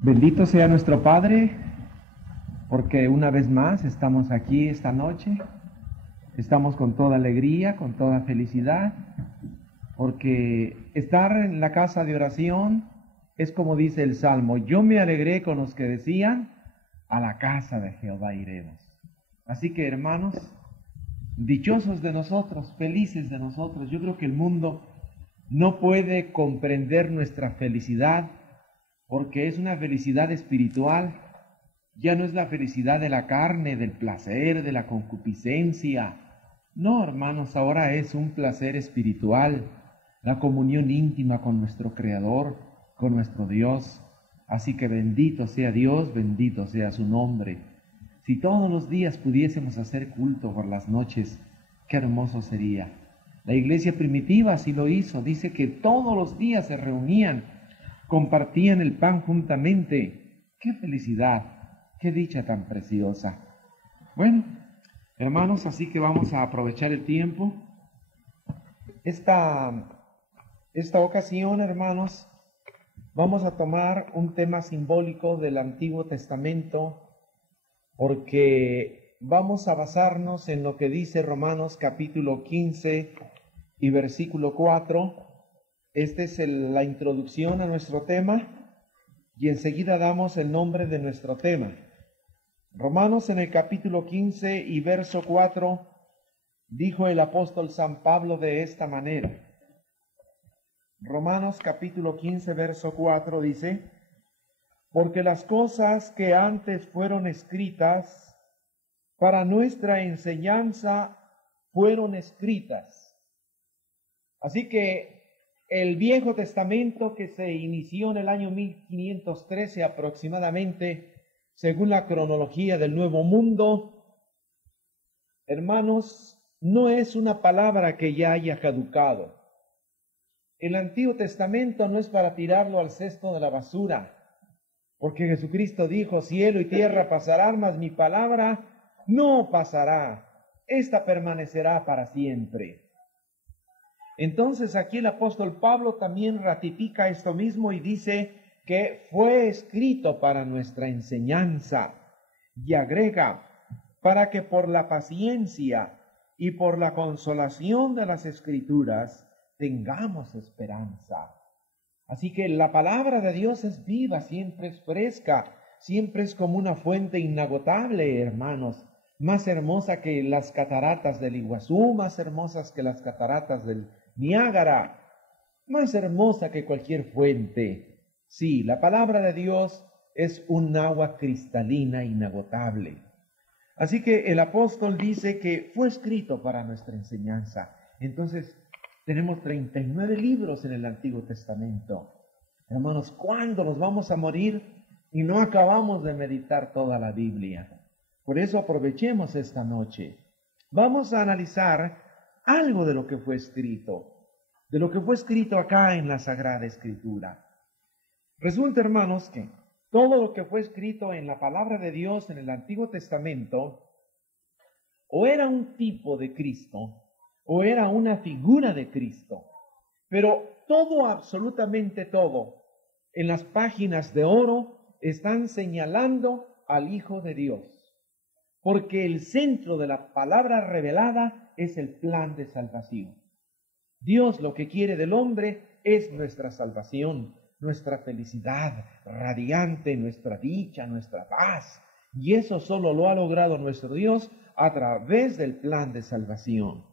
Bendito sea nuestro Padre, porque una vez más estamos aquí esta noche, estamos con toda alegría, con toda felicidad, porque estar en la casa de oración es como dice el Salmo: yo me alegré con los que decían, a la casa de Jehová iremos. Así que, hermanos, dichosos de nosotros, felices de nosotros. Yo creo que el mundo no puede comprender nuestra felicidad, porque es una felicidad espiritual. Ya no es la felicidad de la carne, del placer, de la concupiscencia. No, hermanos, ahora es un placer espiritual, la comunión íntima con nuestro Creador, con nuestro Dios. Así que bendito sea Dios, bendito sea su nombre. Si todos los días pudiésemos hacer culto por las noches, qué hermoso sería. La iglesia primitiva así lo hizo. Dice que todos los días se reunían, compartían el pan juntamente. ¡Qué felicidad! ¡Qué dicha tan preciosa! Bueno, hermanos, así que vamos a aprovechar el tiempo. Esta ocasión, hermanos, vamos a tomar un tema simbólico del Antiguo Testamento, porque vamos a basarnos en lo que dice Romanos capítulo 15 y versículo 4. Esta es la introducción a nuestro tema, y enseguida damos el nombre de nuestro tema. Romanos en el capítulo 15 y verso 4, dijo el apóstol San Pablo de esta manera. Romanos capítulo 15, verso 4 dice: porque las cosas que antes fueron escritas para nuestra enseñanza fueron escritas. Así que el Viejo Testamento, que se inició en el año 1513 aproximadamente, según la cronología del Nuevo Mundo, hermanos, no es una palabra que ya haya caducado. El Antiguo Testamento no es para tirarlo al cesto de la basura, porque Jesucristo dijo: cielo y tierra pasarán, mas mi palabra no pasará. Esta permanecerá para siempre. Entonces aquí el apóstol Pablo también ratifica esto mismo y dice que fue escrito para nuestra enseñanza, y agrega: para que por la paciencia y por la consolación de las Escrituras tengamos esperanza. Así que la palabra de Dios es viva, siempre es fresca, siempre es como una fuente inagotable, hermanos, más hermosa que las cataratas del Iguazú, más hermosas que las cataratas del Niágara, más hermosa que cualquier fuente. Sí, la palabra de Dios es un agua cristalina inagotable. Así que el apóstol dice que fue escrito para nuestra enseñanza. Entonces, tenemos 39 libros en el Antiguo Testamento. Hermanos, ¿cuándo nos vamos a morir y no acabamos de meditar toda la Biblia? Por eso aprovechemos esta noche. Vamos a analizar algo de lo que fue escrito acá en la Sagrada Escritura. Resulta, hermanos, que todo lo que fue escrito en la palabra de Dios en el Antiguo Testamento o era un tipo de Cristo o era una figura de Cristo, pero todo, absolutamente todo, en las páginas de oro están señalando al Hijo de Dios, porque el centro de la palabra revelada es el plan de salvación. Dios lo que quiere del hombre es nuestra salvación, nuestra felicidad radiante, nuestra dicha, nuestra paz, y eso solo lo ha logrado nuestro Dios a través del plan de salvación.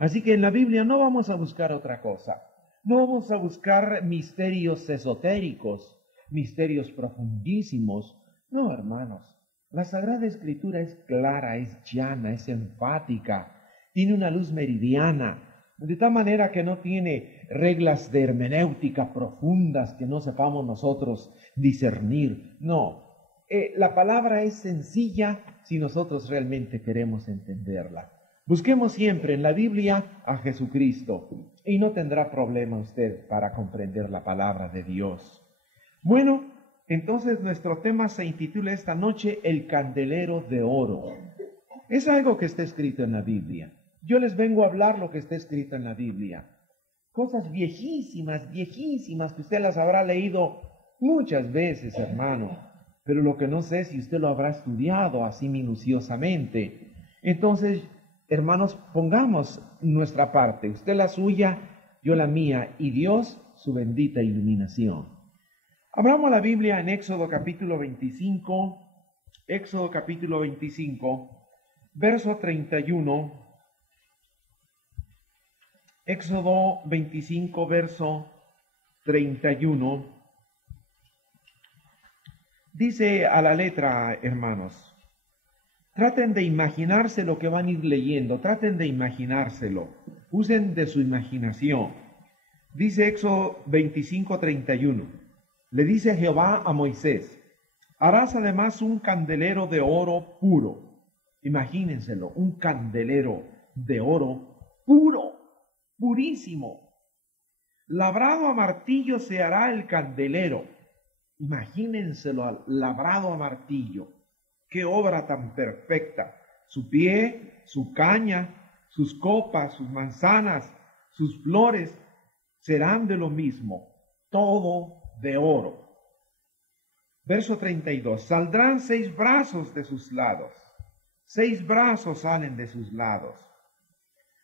Así que en la Biblia no vamos a buscar otra cosa, no vamos a buscar misterios esotéricos, misterios profundísimos. No, hermanos, la Sagrada Escritura es clara, es llana, es enfática, tiene una luz meridiana, de tal manera que no tiene reglas de hermenéutica profundas que no sepamos nosotros discernir. No, la palabra es sencilla si nosotros realmente queremos entenderla. Busquemos siempre en la Biblia a Jesucristo y no tendrá problema usted para comprender la palabra de Dios. Bueno, entonces nuestro tema se intitula esta noche El candelero de oro. Es algo que está escrito en la Biblia. Yo les vengo a hablar lo que está escrito en la Biblia. Cosas viejísimas, viejísimas, que usted las habrá leído Muchas veces, hermano, pero lo que no sé es si usted lo habrá estudiado así minuciosamente. Entonces, hermanos, pongamos nuestra parte, usted la suya, yo la mía, y Dios su bendita iluminación. Abramos la Biblia en Éxodo capítulo 25, verso 31. Éxodo 25, verso 31. Dice a la letra, hermanos, traten de imaginarse lo que van a ir leyendo, traten de imaginárselo, usen de su imaginación. Dice Éxodo 25, 31, le dice Jehová a Moisés, harás además un candelero de oro puro. Imagínenselo, un candelero de oro puro, purísimo. Labrado a martillo se hará el candelero. Imagínenselo labrado a martillo. Qué obra tan perfecta. Su pie, su caña, sus copas, sus manzanas, sus flores serán de lo mismo, todo de oro. Verso 32. Saldrán 6 brazos de sus lados. 6 brazos salen de sus lados.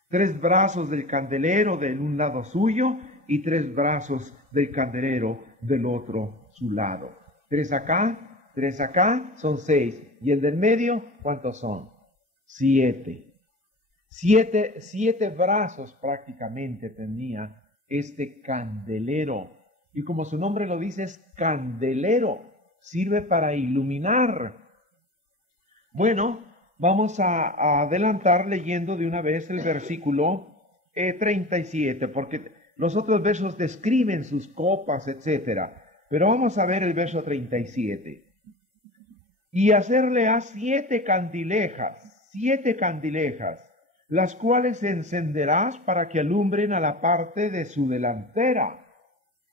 3 brazos del candelero del un lado suyo y 3 brazos del candelero del otro su lado. 3 acá, son 6. Y el del medio, ¿cuántos son? 7. 7 brazos prácticamente tenía este candelero. Y como su nombre lo dice, es candelero. Sirve para iluminar. Bueno, vamos a adelantar leyendo de una vez el versículo 37, porque los otros versos describen sus copas, etcétera. Pero vamos a ver el verso 37. Y hacerle a 7 candilejas, las cuales encenderás para que alumbren a la parte de su delantera.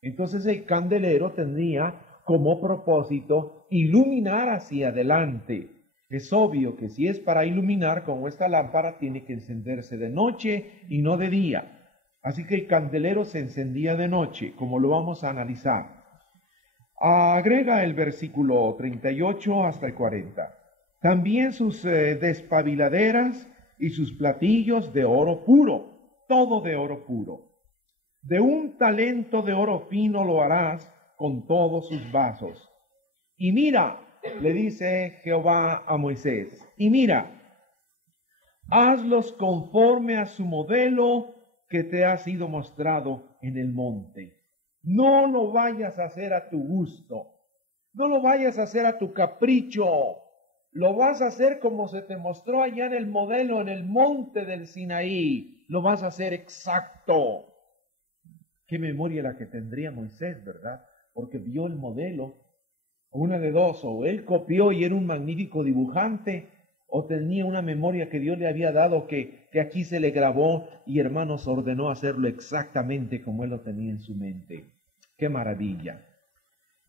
Entonces el candelero tenía como propósito iluminar hacia adelante. Es obvio que si es para iluminar, como esta lámpara tiene que encenderse de noche y no de día. Así que el candelero se encendía de noche, como lo vamos a analizar. Agrega el versículo 38 hasta el 40. También sus despabiladeras y sus platillos de oro puro, todo de oro puro. De un talento de oro fino lo harás con todos sus vasos. Y mira, le dice Jehová a Moisés, y mira, hazlos conforme a su modelo que te ha sido mostrado en el monte. No lo vayas a hacer a tu gusto, no lo vayas a hacer a tu capricho, lo vas a hacer como se te mostró allá en el modelo, en el monte del Sinaí, lo vas a hacer exacto. Qué memoria la que tendría Moisés, ¿verdad? Porque vio el modelo, una de dos, o él copió y era un magnífico dibujante, o tenía una memoria que Dios le había dado que aquí se le grabó y hermanos ordenó hacerlo exactamente como él lo tenía en su mente. ¡Qué maravilla!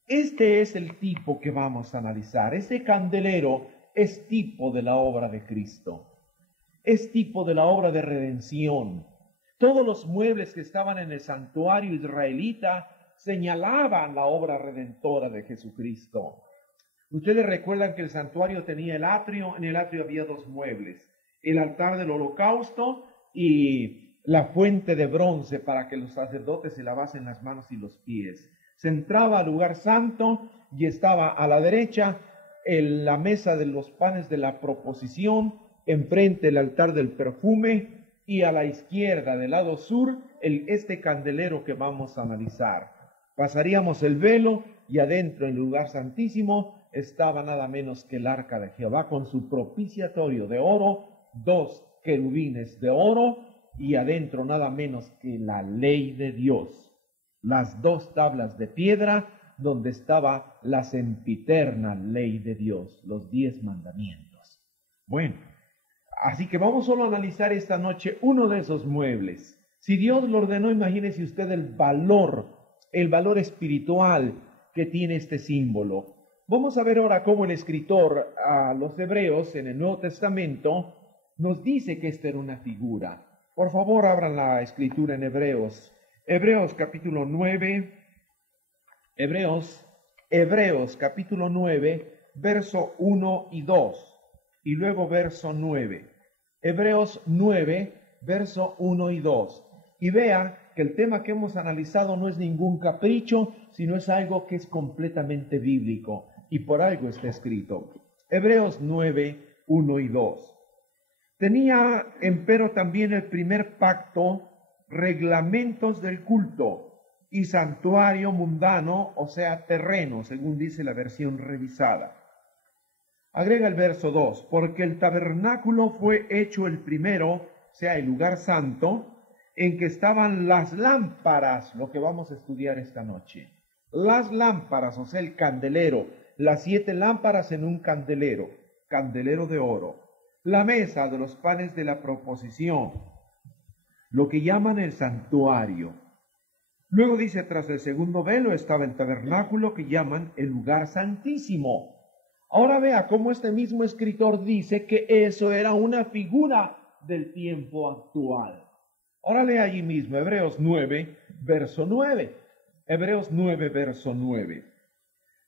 Este es el tipo que vamos a analizar. Este candelero es tipo de la obra de Cristo. Es tipo de la obra de redención. Todos los muebles que estaban en el santuario israelita señalaban la obra redentora de Jesucristo. Ustedes recuerdan que el santuario tenía el atrio, en el atrio había 2 muebles, el altar del holocausto y la fuente de bronce para que los sacerdotes se lavasen las manos y los pies. Se entraba al lugar santo y estaba a la derecha la mesa de los panes de la proposición, enfrente el altar del perfume y a la izquierda del lado sur este candelero que vamos a analizar. Pasaríamos el velo y adentro en el lugar santísimo estaba nada menos que el arca de Jehová con su propiciatorio de oro, 2 querubines de oro y adentro nada menos que la ley de Dios, las 2 tablas de piedra donde estaba la sempiterna ley de Dios, los 10 mandamientos. Bueno, así que vamos solo a analizar esta noche uno de esos muebles. Si Dios lo ordenó, imagínese usted el valor espiritual que tiene este símbolo. Vamos a ver ahora cómo el escritor a los hebreos en el Nuevo Testamento nos dice que esta era una figura. Por favor, abran la escritura en Hebreos. Hebreos capítulo 9. Hebreos Hebreos capítulo 9, verso 1 y 2, y luego verso 9. Hebreos 9, verso 1 y 2. Y vea que el tema que hemos analizado no es ningún capricho, sino es algo que es completamente bíblico, y por algo está escrito. Hebreos 9, 1 y 2. Tenía, empero, también el primer pacto, reglamentos del culto y santuario mundano, o sea, terreno, según dice la versión revisada. Agrega el verso 2, porque el tabernáculo fue hecho el primero, o sea, el lugar santo, en que estaban las lámparas, lo que vamos a estudiar esta noche. Las lámparas, o sea, el candelero, las 7 lámparas en un candelero, candelero de oro. La mesa de los panes de la proposición, lo que llaman el santuario. Luego dice, tras el segundo velo estaba el tabernáculo que llaman el lugar santísimo. Ahora vea cómo este mismo escritor dice que eso era una figura del tiempo actual. Ahora lea allí mismo, Hebreos 9, verso 9. Hebreos 9, verso 9.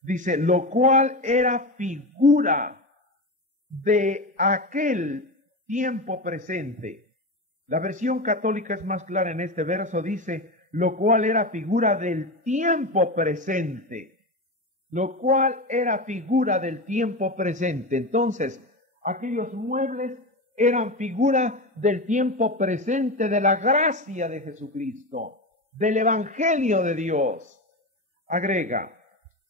Dice, lo cual era figura de aquel tiempo presente. La versión católica es más clara en este verso, dice, lo cual era figura del tiempo presente. Lo cual era figura del tiempo presente. Entonces, aquellos muebles eran figura del tiempo presente, de la gracia de Jesucristo, del Evangelio de Dios. Agrega,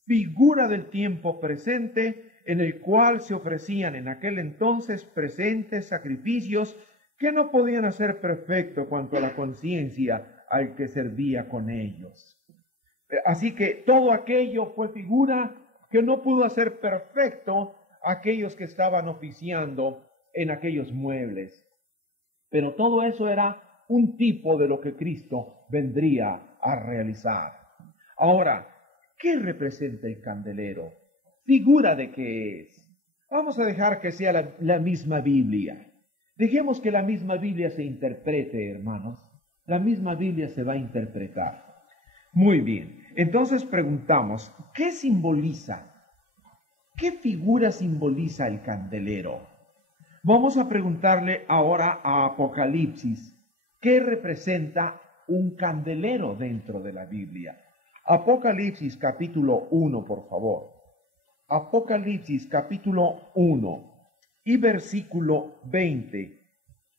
figura del tiempo presente, en el cual se ofrecían en aquel entonces presentes sacrificios que no podían hacer perfecto cuanto a la conciencia al que servía con ellos. Así que todo aquello fue figura que no pudo hacer perfecto a aquellos que estaban oficiando en aquellos muebles. Pero todo eso era un tipo de lo que Cristo vendría a realizar. Ahora, ¿qué representa el candelero? ¿Figura de qué es? Vamos a dejar que sea la misma Biblia. Dejemos que la misma Biblia se interprete, hermanos. La misma Biblia se va a interpretar. Muy bien. Entonces preguntamos, ¿qué simboliza? ¿Qué figura simboliza el candelero? Vamos a preguntarle ahora a Apocalipsis, ¿qué representa un candelero dentro de la Biblia? Apocalipsis capítulo 1, por favor. Apocalipsis capítulo 1 y versículo 20.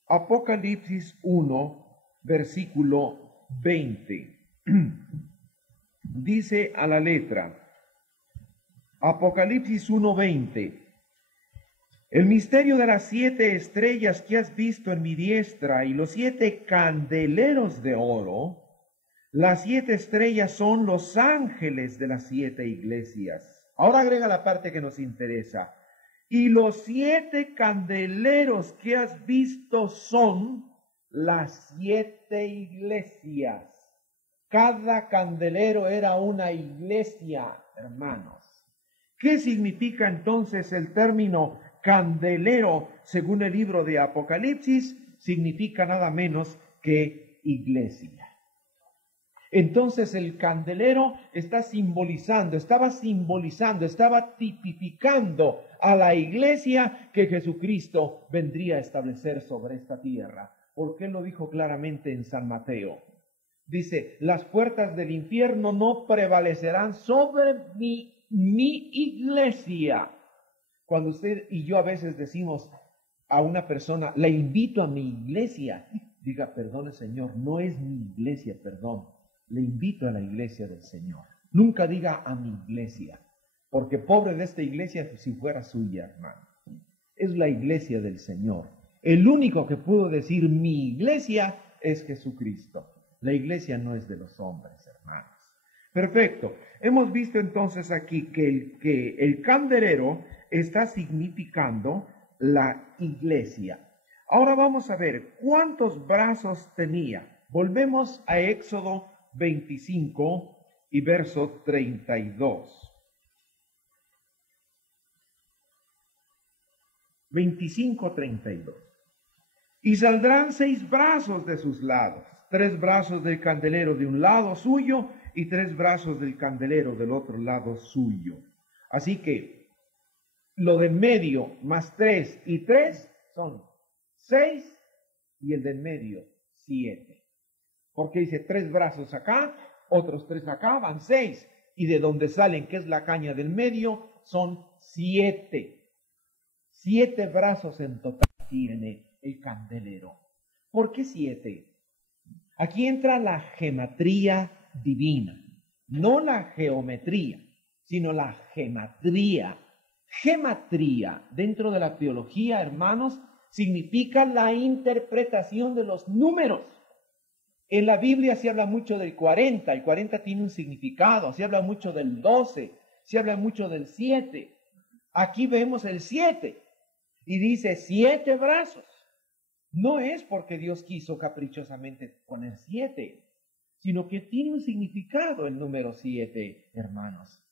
Apocalipsis 1, versículo 20. Dice a la letra, Apocalipsis 1:20, el misterio de las 7 estrellas que has visto en mi diestra y los 7 candeleros de oro. Las 7 estrellas son los ángeles de las 7 iglesias. Ahora agrega la parte que nos interesa. Y los 7 candeleros que has visto son las 7 iglesias. Cada candelero era una iglesia, hermanos. ¿Qué significa entonces el término candelero según el libro de Apocalipsis? Significa nada menos que iglesia. Entonces el candelero estaba tipificando a la iglesia que Jesucristo vendría a establecer sobre esta tierra. Porque él lo dijo claramente en San Mateo. Dice, las puertas del infierno no prevalecerán sobre mi iglesia. Cuando usted y yo a veces decimos a una persona, la invito a mi iglesia, diga, perdone Señor, no es mi iglesia, perdón. Le invito a la iglesia del Señor. Nunca diga a mi iglesia, porque pobre de esta iglesia si fuera suya, hermano. Es la iglesia del Señor. El único que pudo decir mi iglesia es Jesucristo. La iglesia no es de los hombres, hermanos. Perfecto. Hemos visto entonces aquí que el candelero está significando la iglesia. Ahora vamos a ver cuántos brazos tenía. Volvemos a Éxodo 25 y verso 32. 25:32. Y saldrán 6 brazos de sus lados, 3 brazos del candelero de un lado suyo y 3 brazos del candelero del otro lado suyo. Así que lo del medio más 3 y 3 son 6 y el del medio 7. Porque dice 3 brazos acá, otros 3 acá, van 6. Y de donde salen, que es la caña del medio, son 7. 7 brazos en total tiene el candelero. ¿Por qué 7? Aquí entra la gematría divina, no la geometría, sino la gematría. Gematría, dentro de la teología, hermanos, significa la interpretación de los números. En la Biblia se habla mucho del 40, el 40 tiene un significado, se habla mucho del 12, se habla mucho del 7. Aquí vemos el 7 y dice 7 brazos. No es porque Dios quiso caprichosamente poner 7, sino que tiene un significado el número 7, hermanos.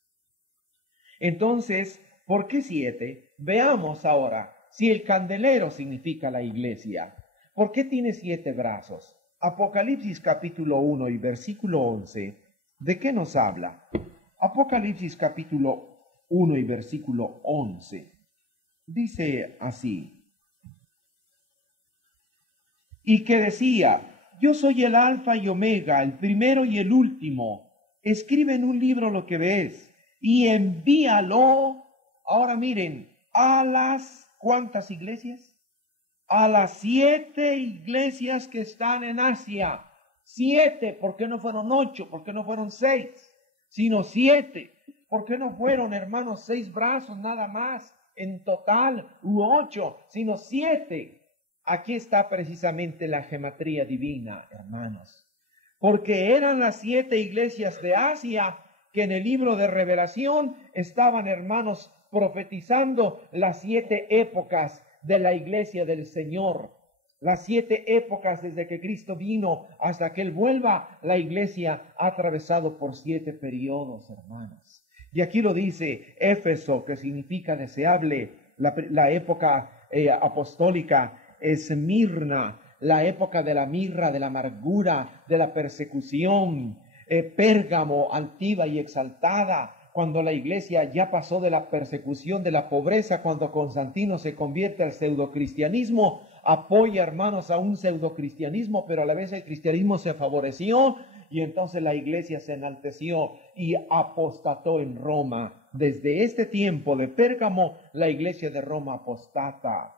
Entonces, ¿por qué 7? Veamos ahora si el candelero significa la iglesia. ¿Por qué tiene 7 brazos? Apocalipsis capítulo 1 y versículo 11, ¿de qué nos habla? Apocalipsis capítulo 1 y versículo 11, dice así. Y que decía, yo soy el alfa y omega, el primero y el último. Escribe en un libro lo que ves y envíalo. Ahora miren, a las, ¿cuántas iglesias? A las 7 iglesias que están en Asia. 7, ¿por qué no fueron 8? ¿Por qué no fueron 6? Sino 7. ¿Por qué no fueron, hermanos, 6 brazos nada más en total, u 8, sino 7? Aquí está precisamente la gematría divina, hermanos. Porque eran las 7 iglesias de Asia que en el libro de Revelación estaban, hermanos, profetizando las 7 épocas de la iglesia del Señor. Las 7 épocas desde que Cristo vino hasta que Él vuelva, la iglesia ha atravesado por 7 periodos, hermanos. Y aquí lo dice Éfeso, que significa deseable, la época apostólica. Esmirna, la época de la mirra, de la amargura, de la persecución. Pérgamo, altiva y exaltada, cuando la iglesia ya pasó de la persecución, de la pobreza, cuando Constantino se convierte al pseudocristianismo, apoya, hermanos, a un pseudocristianismo, pero a la vez el cristianismo se favoreció y entonces la iglesia se enalteció y apostató en Roma. Desde este tiempo de Pérgamo, la iglesia de Roma apostata.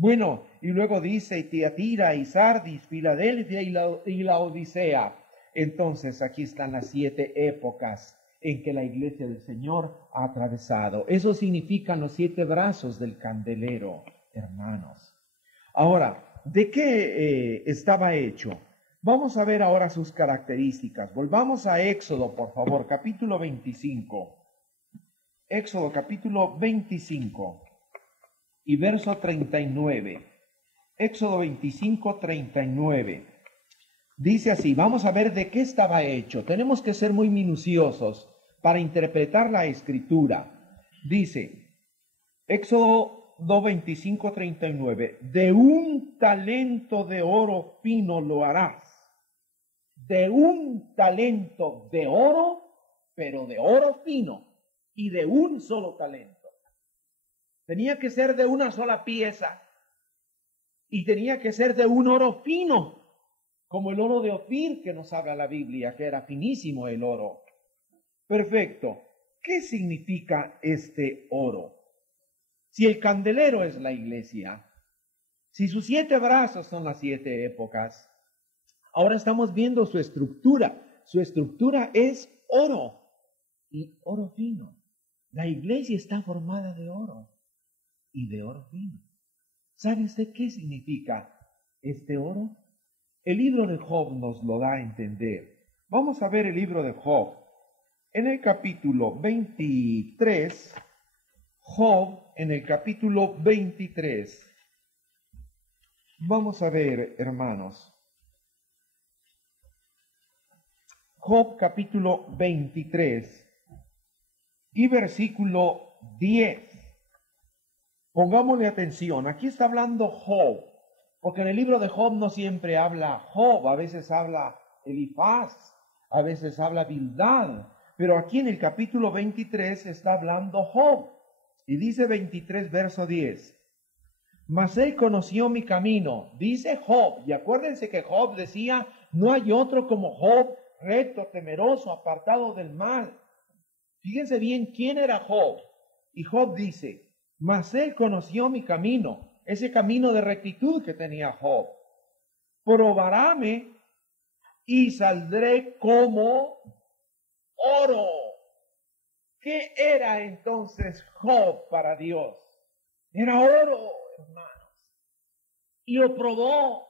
Bueno, y luego dice Tiatira y Sardis, Filadelfia y la Odisea. Entonces aquí están las 7 épocas en que la iglesia del Señor ha atravesado. Eso significan los 7 brazos del candelero, hermanos. Ahora, ¿de qué estaba hecho? Vamos a ver ahora sus características. Volvamos a Éxodo, por favor, capítulo 25. Éxodo, capítulo 25. Y verso 39, Éxodo 25, 39, dice así, vamos a ver de qué estaba hecho. Tenemos que ser muy minuciosos para interpretar la escritura. Dice, Éxodo 25, 39, de un talento de oro fino lo harás. De un talento de oro, pero de oro fino y de un solo talento. Tenía que ser de una sola pieza y tenía que ser de un oro fino, como el oro de Ofir que nos habla la Biblia, que era finísimo el oro. Perfecto. ¿Qué significa este oro? Si el candelero es la iglesia, si sus 7 brazos son las 7 épocas, ahora estamos viendo su estructura. Su estructura es oro y oro fino. La iglesia está formada de oro y de oro fino. ¿Sabe usted qué significa este oro? El libro de Job nos lo da a entender. Vamos a ver el libro de Job. En el capítulo 23, Job, en el capítulo 23, vamos a ver, hermanos, Job capítulo 23 y versículo 10. Pongámosle atención, aquí está hablando Job, porque en el libro de Job no siempre habla Job, a veces habla Elifaz, a veces habla Bildad, pero aquí en el capítulo 23 está hablando Job. Y dice 23, verso 10. Mas él conoció mi camino, dice Job. Y acuérdense que Job decía, no hay otro como Job, recto, temeroso, apartado del mal. Fíjense bien quién era Job. Y Job dice, mas él conoció mi camino, ese camino de rectitud que tenía Job. Probaráme y saldré como oro. ¿Qué era entonces Job para Dios? Era oro, hermanos. Y lo probó.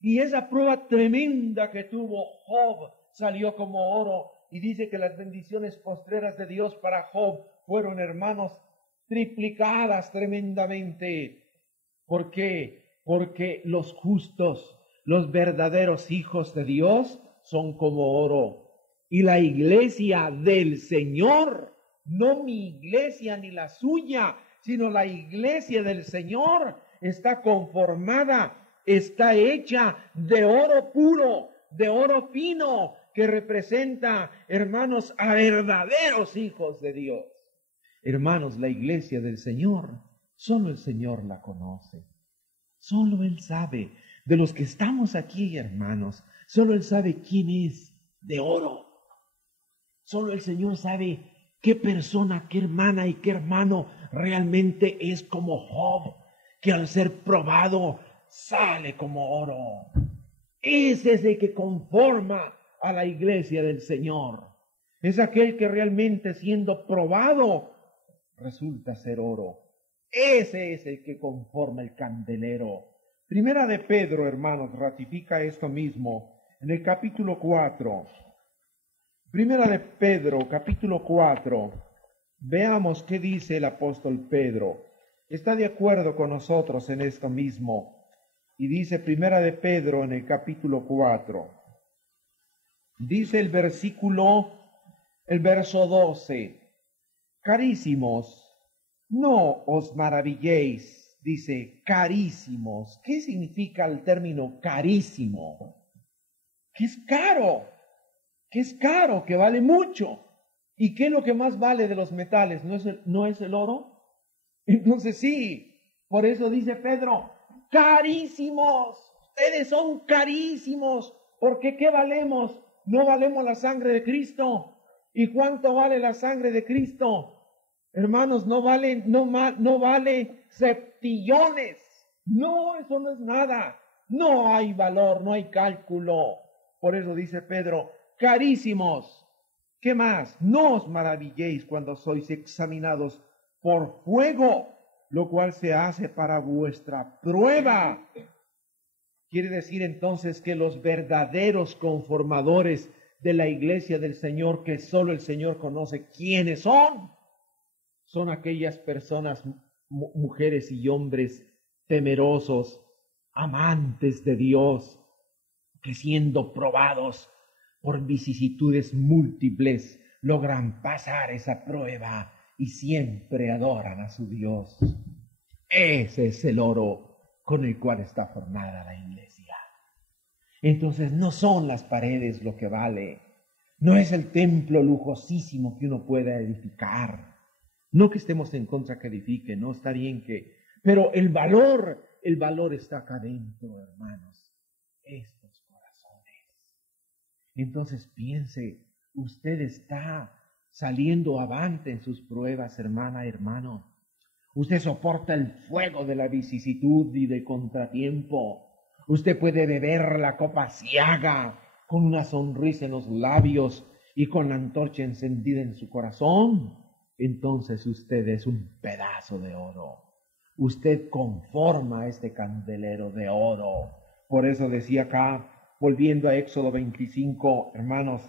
Y esa prueba tremenda que tuvo Job salió como oro. Y dice que las bendiciones postreras de Dios para Job fueron, hermanos, triplicadas tremendamente. ¿Por qué? Porque los justos, los verdaderos hijos de Dios, son como oro. Y la iglesia del Señor, no mi iglesia ni la suya, sino la iglesia del Señor, está conformada, está hecha de oro puro, de oro fino, que representa, hermanos, a verdaderos hijos de Dios. Hermanos, la iglesia del Señor, solo el Señor la conoce. Solo Él sabe. De los que estamos aquí, hermanos, solo Él sabe quién es de oro. Solo el Señor sabe qué persona, qué hermana y qué hermano realmente es como Job, que al ser probado sale como oro. Ese es el que conforma a la iglesia del Señor. Es aquel que realmente siendo probado resulta ser oro. Ese es el que conforma el candelero. Primera de Pedro, hermanos, ratifica esto mismo en el capítulo 4. Primera de Pedro, capítulo 4. Veamos qué dice el apóstol Pedro. Está de acuerdo con nosotros en esto mismo. Y dice Primera de Pedro en el capítulo 4. Dice el verso 12. Carísimos, no os maravilléis, dice carísimos. ¿Qué significa el término carísimo? Que es caro, que vale mucho. ¿Y qué es lo que más vale de los metales? ¿No es el oro? Entonces sí, por eso dice Pedro, carísimos, ustedes son carísimos, porque ¿qué valemos? No valemos la sangre de Cristo. ¿Y cuánto vale la sangre de Cristo? Hermanos, no vale septillones. No, eso no es nada. No hay valor, no hay cálculo. Por eso dice Pedro, carísimos. ¿Qué más? No os maravilléis cuando sois examinados por fuego, lo cual se hace para vuestra prueba. Quiere decir entonces que los verdaderos conformadores de la iglesia del Señor, que solo el Señor conoce quiénes son aquellas personas, mujeres y hombres temerosos, amantes de Dios, que siendo probados por vicisitudes múltiples, logran pasar esa prueba y siempre adoran a su Dios. Ese es el oro con el cual está formada la iglesia. Entonces no son las paredes lo que vale, no es el templo lujosísimo que uno pueda edificar. No que estemos en contra que edifique, no está bien que... Pero el valor está acá adentro, hermanos, estos corazones. Entonces piense, usted está saliendo avante en sus pruebas, hermana, hermano. Usted soporta el fuego de la vicisitud y del contratiempo. Usted puede beber la copa ciaga con una sonrisa en los labios y con la antorcha encendida en su corazón. Entonces usted es un pedazo de oro. Usted conforma este candelero de oro. Por eso decía acá, volviendo a Éxodo 25, hermanos,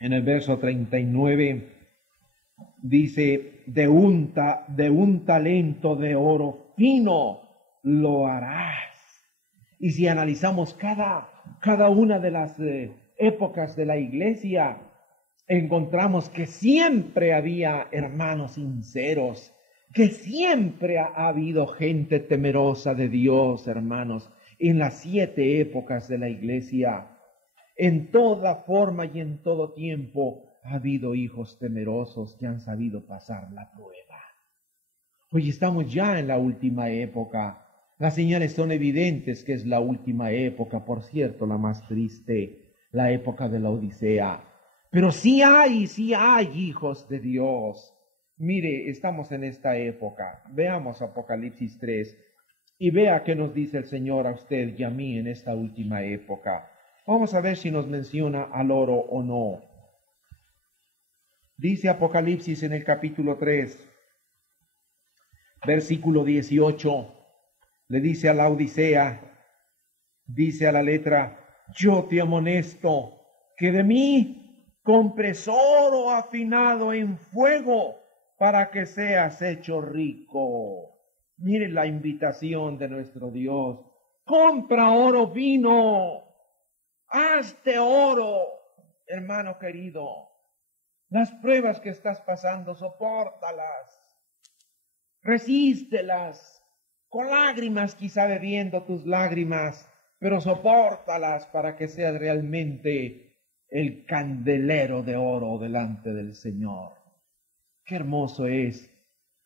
en el verso 39, dice, de un talento de oro fino lo harás. Y si analizamos cada una de las épocas de la iglesia, encontramos que siempre había hermanos sinceros, que siempre ha habido gente temerosa de Dios, hermanos, en las 7 épocas de la iglesia. En toda forma y en todo tiempo ha habido hijos temerosos que han sabido pasar la prueba. Hoy estamos ya en la última época. Las señales son evidentes que es la última época, por cierto, la más triste, la época de la Odisea. Pero sí hay hijos de Dios. Mire, estamos en esta época. Veamos Apocalipsis 3 y vea qué nos dice el Señor a usted y a mí en esta última época. Vamos a ver si nos menciona al oro o no. Dice Apocalipsis en el capítulo 3, versículo 18, le dice a la Odisea, dice a la letra, yo te amonesto que de mí compres oro afinado en fuego para que seas hecho rico. Mire la invitación de nuestro Dios. Compra oro fino. Hazte oro, hermano querido. Las pruebas que estás pasando, sopórtalas. Resístelas. Con lágrimas, quizá bebiendo tus lágrimas, pero sopórtalas para que seas realmente el candelero de oro delante del Señor. Qué hermoso es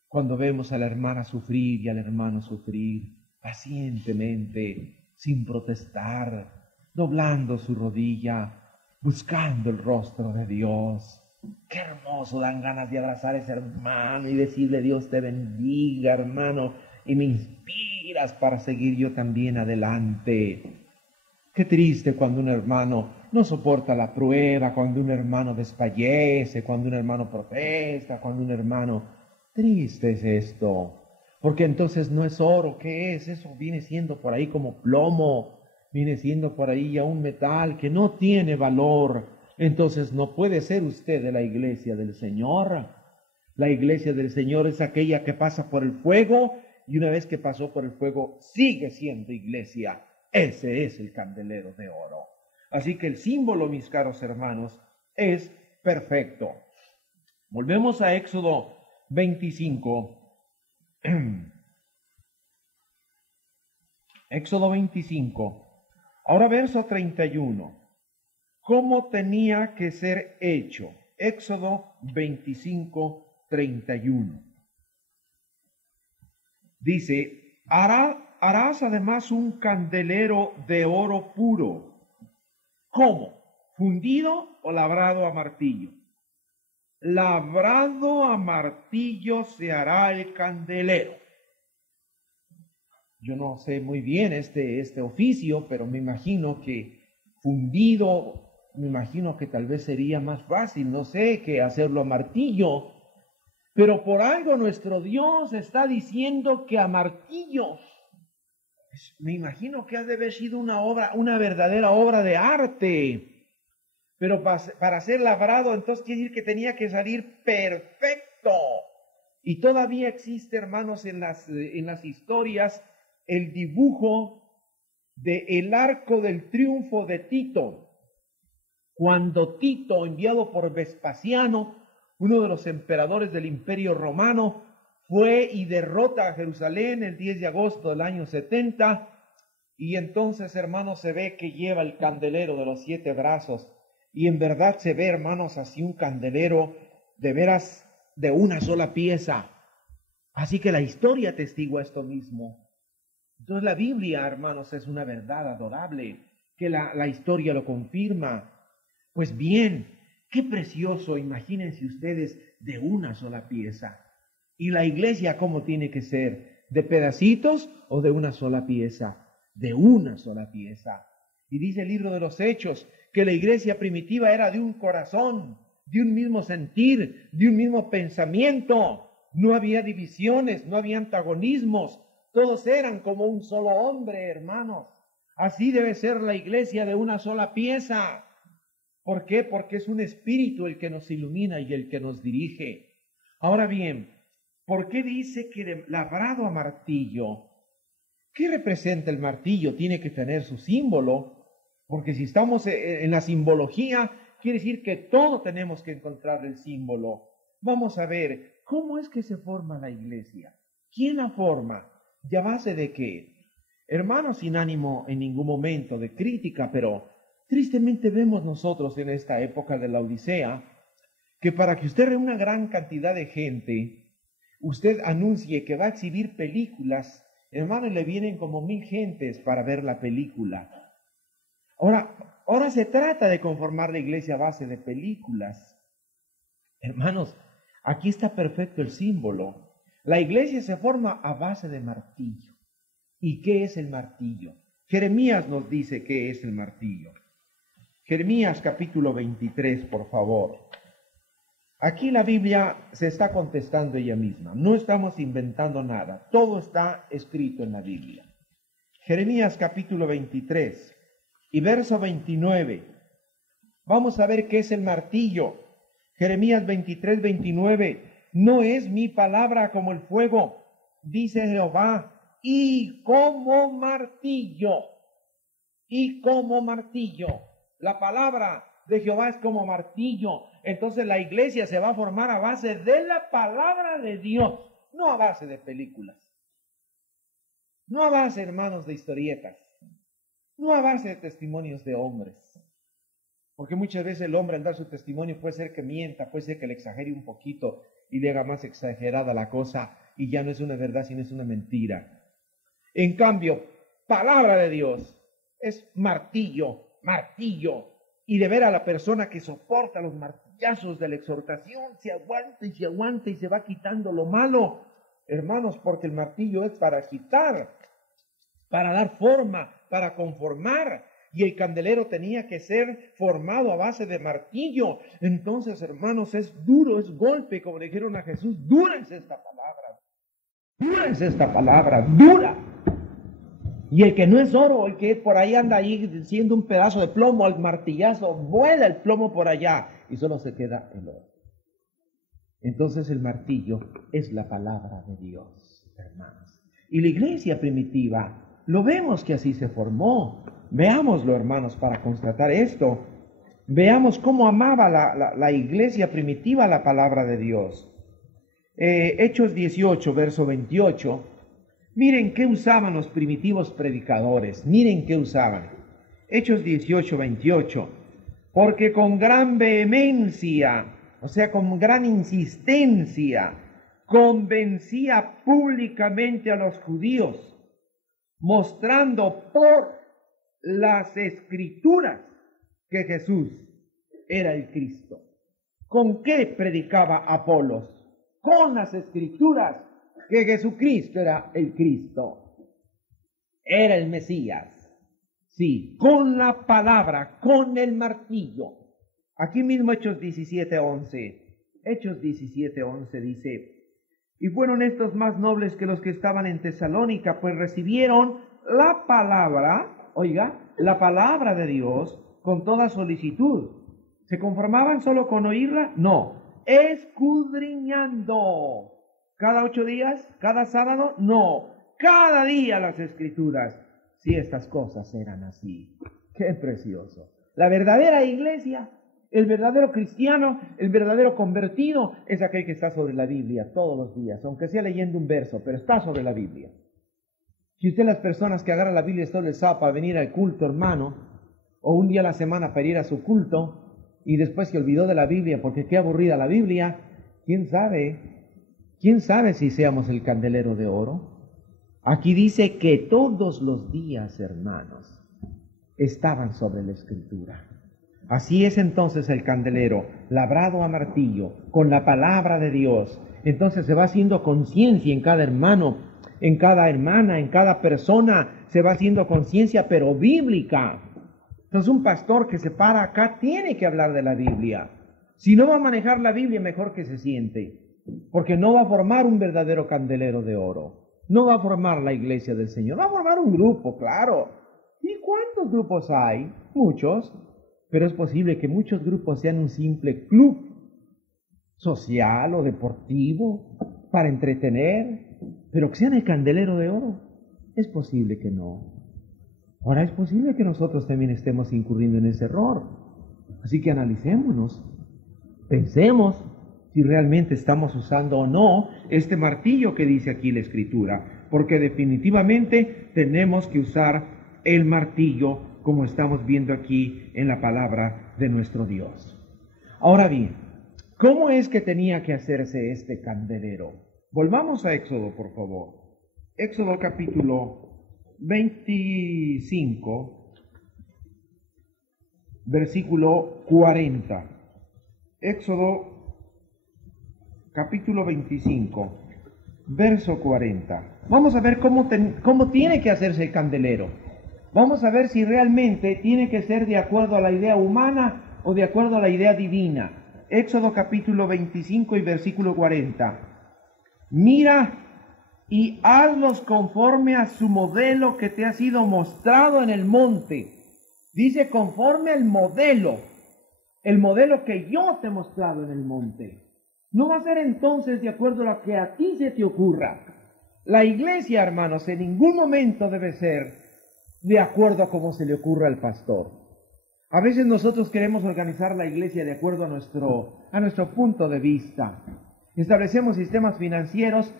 cuando vemos a la hermana sufrir y al hermano sufrir pacientemente, sin protestar, doblando su rodilla, buscando el rostro de Dios. Qué hermoso, dan ganas de abrazar a ese hermano y decirle, Dios te bendiga, hermano, y me inspiras para seguir yo también adelante. Qué triste cuando un hermano no soporta la prueba, cuando un hermano desfallece, cuando un hermano protesta, cuando un hermano... Triste es esto, porque entonces no es oro. ¿Qué es? Eso viene siendo por ahí como plomo, viene siendo por ahí ya un metal que no tiene valor. Entonces no puede ser usted de la iglesia del Señor. La iglesia del Señor es aquella que pasa por el fuego y una vez que pasó por el fuego sigue siendo iglesia. Ese es el candelero de oro. Así que el símbolo, mis caros hermanos, es perfecto. Volvemos a Éxodo 25. Éxodo 25. Ahora verso 31. ¿Cómo tenía que ser hecho? Éxodo 25, 31. Dice, harás además un candelero de oro puro. ¿Cómo? ¿Fundido o labrado a martillo? Labrado a martillo se hará el candelero. Yo no sé muy bien este oficio, pero me imagino que fundido, me imagino que tal vez sería más fácil, no sé, que hacerlo a martillo. Pero por algo nuestro Dios está diciendo que a martillos. Me imagino que ha de haber sido una verdadera obra de arte. Pero para ser labrado, entonces quiere decir que tenía que salir perfecto. Y todavía existe, hermanos, en las historias, el dibujo del arco del triunfo de Tito. Cuando Tito, enviado por Vespasiano, uno de los emperadores del Imperio Romano, fue y derrota a Jerusalén el 10 de agosto del año 70, y entonces, hermanos, se ve que lleva el candelero de los 7 brazos. Y en verdad se ve, hermanos, así un candelero de veras de una sola pieza. Así que la historia atestigua esto mismo. Entonces la Biblia, hermanos, es una verdad adorable, que la historia lo confirma. Pues bien, qué precioso, imagínense ustedes, de una sola pieza. ¿Y la iglesia cómo tiene que ser? ¿De pedacitos o de una sola pieza? De una sola pieza. Y dice el libro de los Hechos que la iglesia primitiva era de un corazón, de un mismo sentir, de un mismo pensamiento. No había divisiones, no había antagonismos. Todos eran como un solo hombre, hermanos. Así debe ser la iglesia, de una sola pieza. ¿Por qué? Porque es un espíritu el que nos ilumina y el que nos dirige. Ahora bien, ¿por qué dice que labrado a martillo? ¿Qué representa el martillo? Tiene que tener su símbolo. Porque si estamos en la simbología, quiere decir que todo tenemos que encontrar el símbolo. Vamos a ver, ¿cómo es que se forma la iglesia? ¿Quién la forma? ¿Y a base de qué? Hermanos, sin ánimo en ningún momento de crítica, pero Tristemente vemos nosotros en esta época de la Odisea que para que usted reúna gran cantidad de gente, usted anuncie que va a exhibir películas, hermano, y le vienen como 1000 gentes para ver la película. Ahora se trata de conformar la iglesia a base de películas. Hermanos, aquí está perfecto el símbolo. La iglesia se forma a base de martillo. ¿Y qué es el martillo? Jeremías nos dice qué es el martillo. Jeremías capítulo 23, por favor. Aquí la Biblia se está contestando ella misma. No estamos inventando nada. Todo está escrito en la Biblia. Jeremías capítulo 23 y verso 29. Vamos a ver qué es el martillo. Jeremías 23, 29. No es mi palabra como el fuego, dice Jehová, y como martillo. Y como martillo. La palabra de Jehová es como martillo. Entonces la iglesia se va a formar a base de la palabra de Dios, no a base de películas. No a base, hermanos, de historietas. No a base de testimonios de hombres. Porque muchas veces el hombre al dar su testimonio puede ser que mienta, puede ser que le exagere un poquito y le haga más exagerada la cosa y ya no es una verdad, sino es una mentira. En cambio, palabra de Dios es martillo, martillo. Y de ver a la persona que soporta los martillazos de la exhortación, se aguanta y se va quitando lo malo. Hermanos, porque el martillo es para agitar, para dar forma, para conformar. Y el candelero tenía que ser formado a base de martillo. Entonces, hermanos, es duro, es golpe, como le dijeron a Jesús, dura es esta palabra. Dura es esta palabra, dura. Y el que no es oro, el que por ahí anda ahí siendo un pedazo de plomo al martillazo, vuela el plomo por allá y solo se queda el oro. Entonces el martillo es la palabra de Dios, hermanos. Y la iglesia primitiva, lo vemos que así se formó. Veámoslo, hermanos, para constatar esto. Veamos cómo amaba la iglesia primitiva la palabra de Dios. Hechos 18, verso 28. Miren qué usaban los primitivos predicadores. Miren qué usaban. Hechos 18, 28. Porque con gran vehemencia, o sea, con gran insistencia, convencía públicamente a los judíos, mostrando por las Escrituras que Jesús era el Cristo. ¿Con qué predicaba Apolos? Con las Escrituras que Jesucristo era el Cristo, era el Mesías. Sí, con la palabra, con el martillo. Aquí mismo Hechos 17:11. Hechos 17:11 dice: y fueron estos más nobles que los que estaban en Tesalónica, pues recibieron la palabra, oiga, la palabra de Dios con toda solicitud. ¿Se conformaban solo con oírla? No, escudriñando. ¿Cada 8 días? ¿Cada sábado? No, cada día las Escrituras. Si estas cosas eran así. ¡Qué precioso! La verdadera iglesia, el verdadero cristiano, el verdadero convertido, es aquel que está sobre la Biblia todos los días, aunque sea leyendo un verso, pero está sobre la Biblia. Si usted las personas que agarran la Biblia todo el sábado para venir al culto, hermano, o un día a la semana para ir a su culto, y después se olvidó de la Biblia porque qué aburrida la Biblia, ¿quién sabe? ¿Quién sabe si seamos el candelero de oro? Aquí dice que todos los días, hermanos, estaban sobre la Escritura. Así es entonces el candelero, labrado a martillo, con la palabra de Dios. Entonces se va haciendo conciencia en cada hermano, en cada hermana, en cada persona, se va haciendo conciencia, pero bíblica. Entonces un pastor que se para acá tiene que hablar de la Biblia. Si no va a manejar la Biblia, mejor que se siente. Porque no va a formar un verdadero candelero de oro. No va a formar la iglesia del Señor. Va a formar un grupo, claro. ¿Y cuántos grupos hay? Muchos. Pero es posible que muchos grupos sean un simple club social o deportivo para entretener. Pero que sean el candelero de oro. Es posible que no. Ahora es posible que nosotros también estemos incurriendo en ese error. Así que analicémonos. Pensemos si realmente estamos usando o no este martillo que dice aquí la Escritura, porque definitivamente tenemos que usar el martillo como estamos viendo aquí en la palabra de nuestro Dios. Ahora bien, ¿cómo es que tenía que hacerse este candelero? Volvamos a Éxodo, por favor. Éxodo capítulo 25, versículo 40. Éxodo capítulo 25, verso 40. Vamos a ver cómo tiene que hacerse el candelero. Vamos a ver si realmente tiene que ser de acuerdo a la idea humana o de acuerdo a la idea divina. Éxodo capítulo 25 y versículo 40. Mira y hazlos conforme a su modelo que te ha sido mostrado en el monte. Dice conforme al modelo, el modelo que yo te he mostrado en el monte. No va a ser entonces de acuerdo a lo que a ti se te ocurra. La iglesia, hermanos, en ningún momento debe ser de acuerdo a cómo se le ocurra al pastor. A veces nosotros queremos organizar la iglesia de acuerdo a nuestro punto de vista. Establecemos sistemas financieros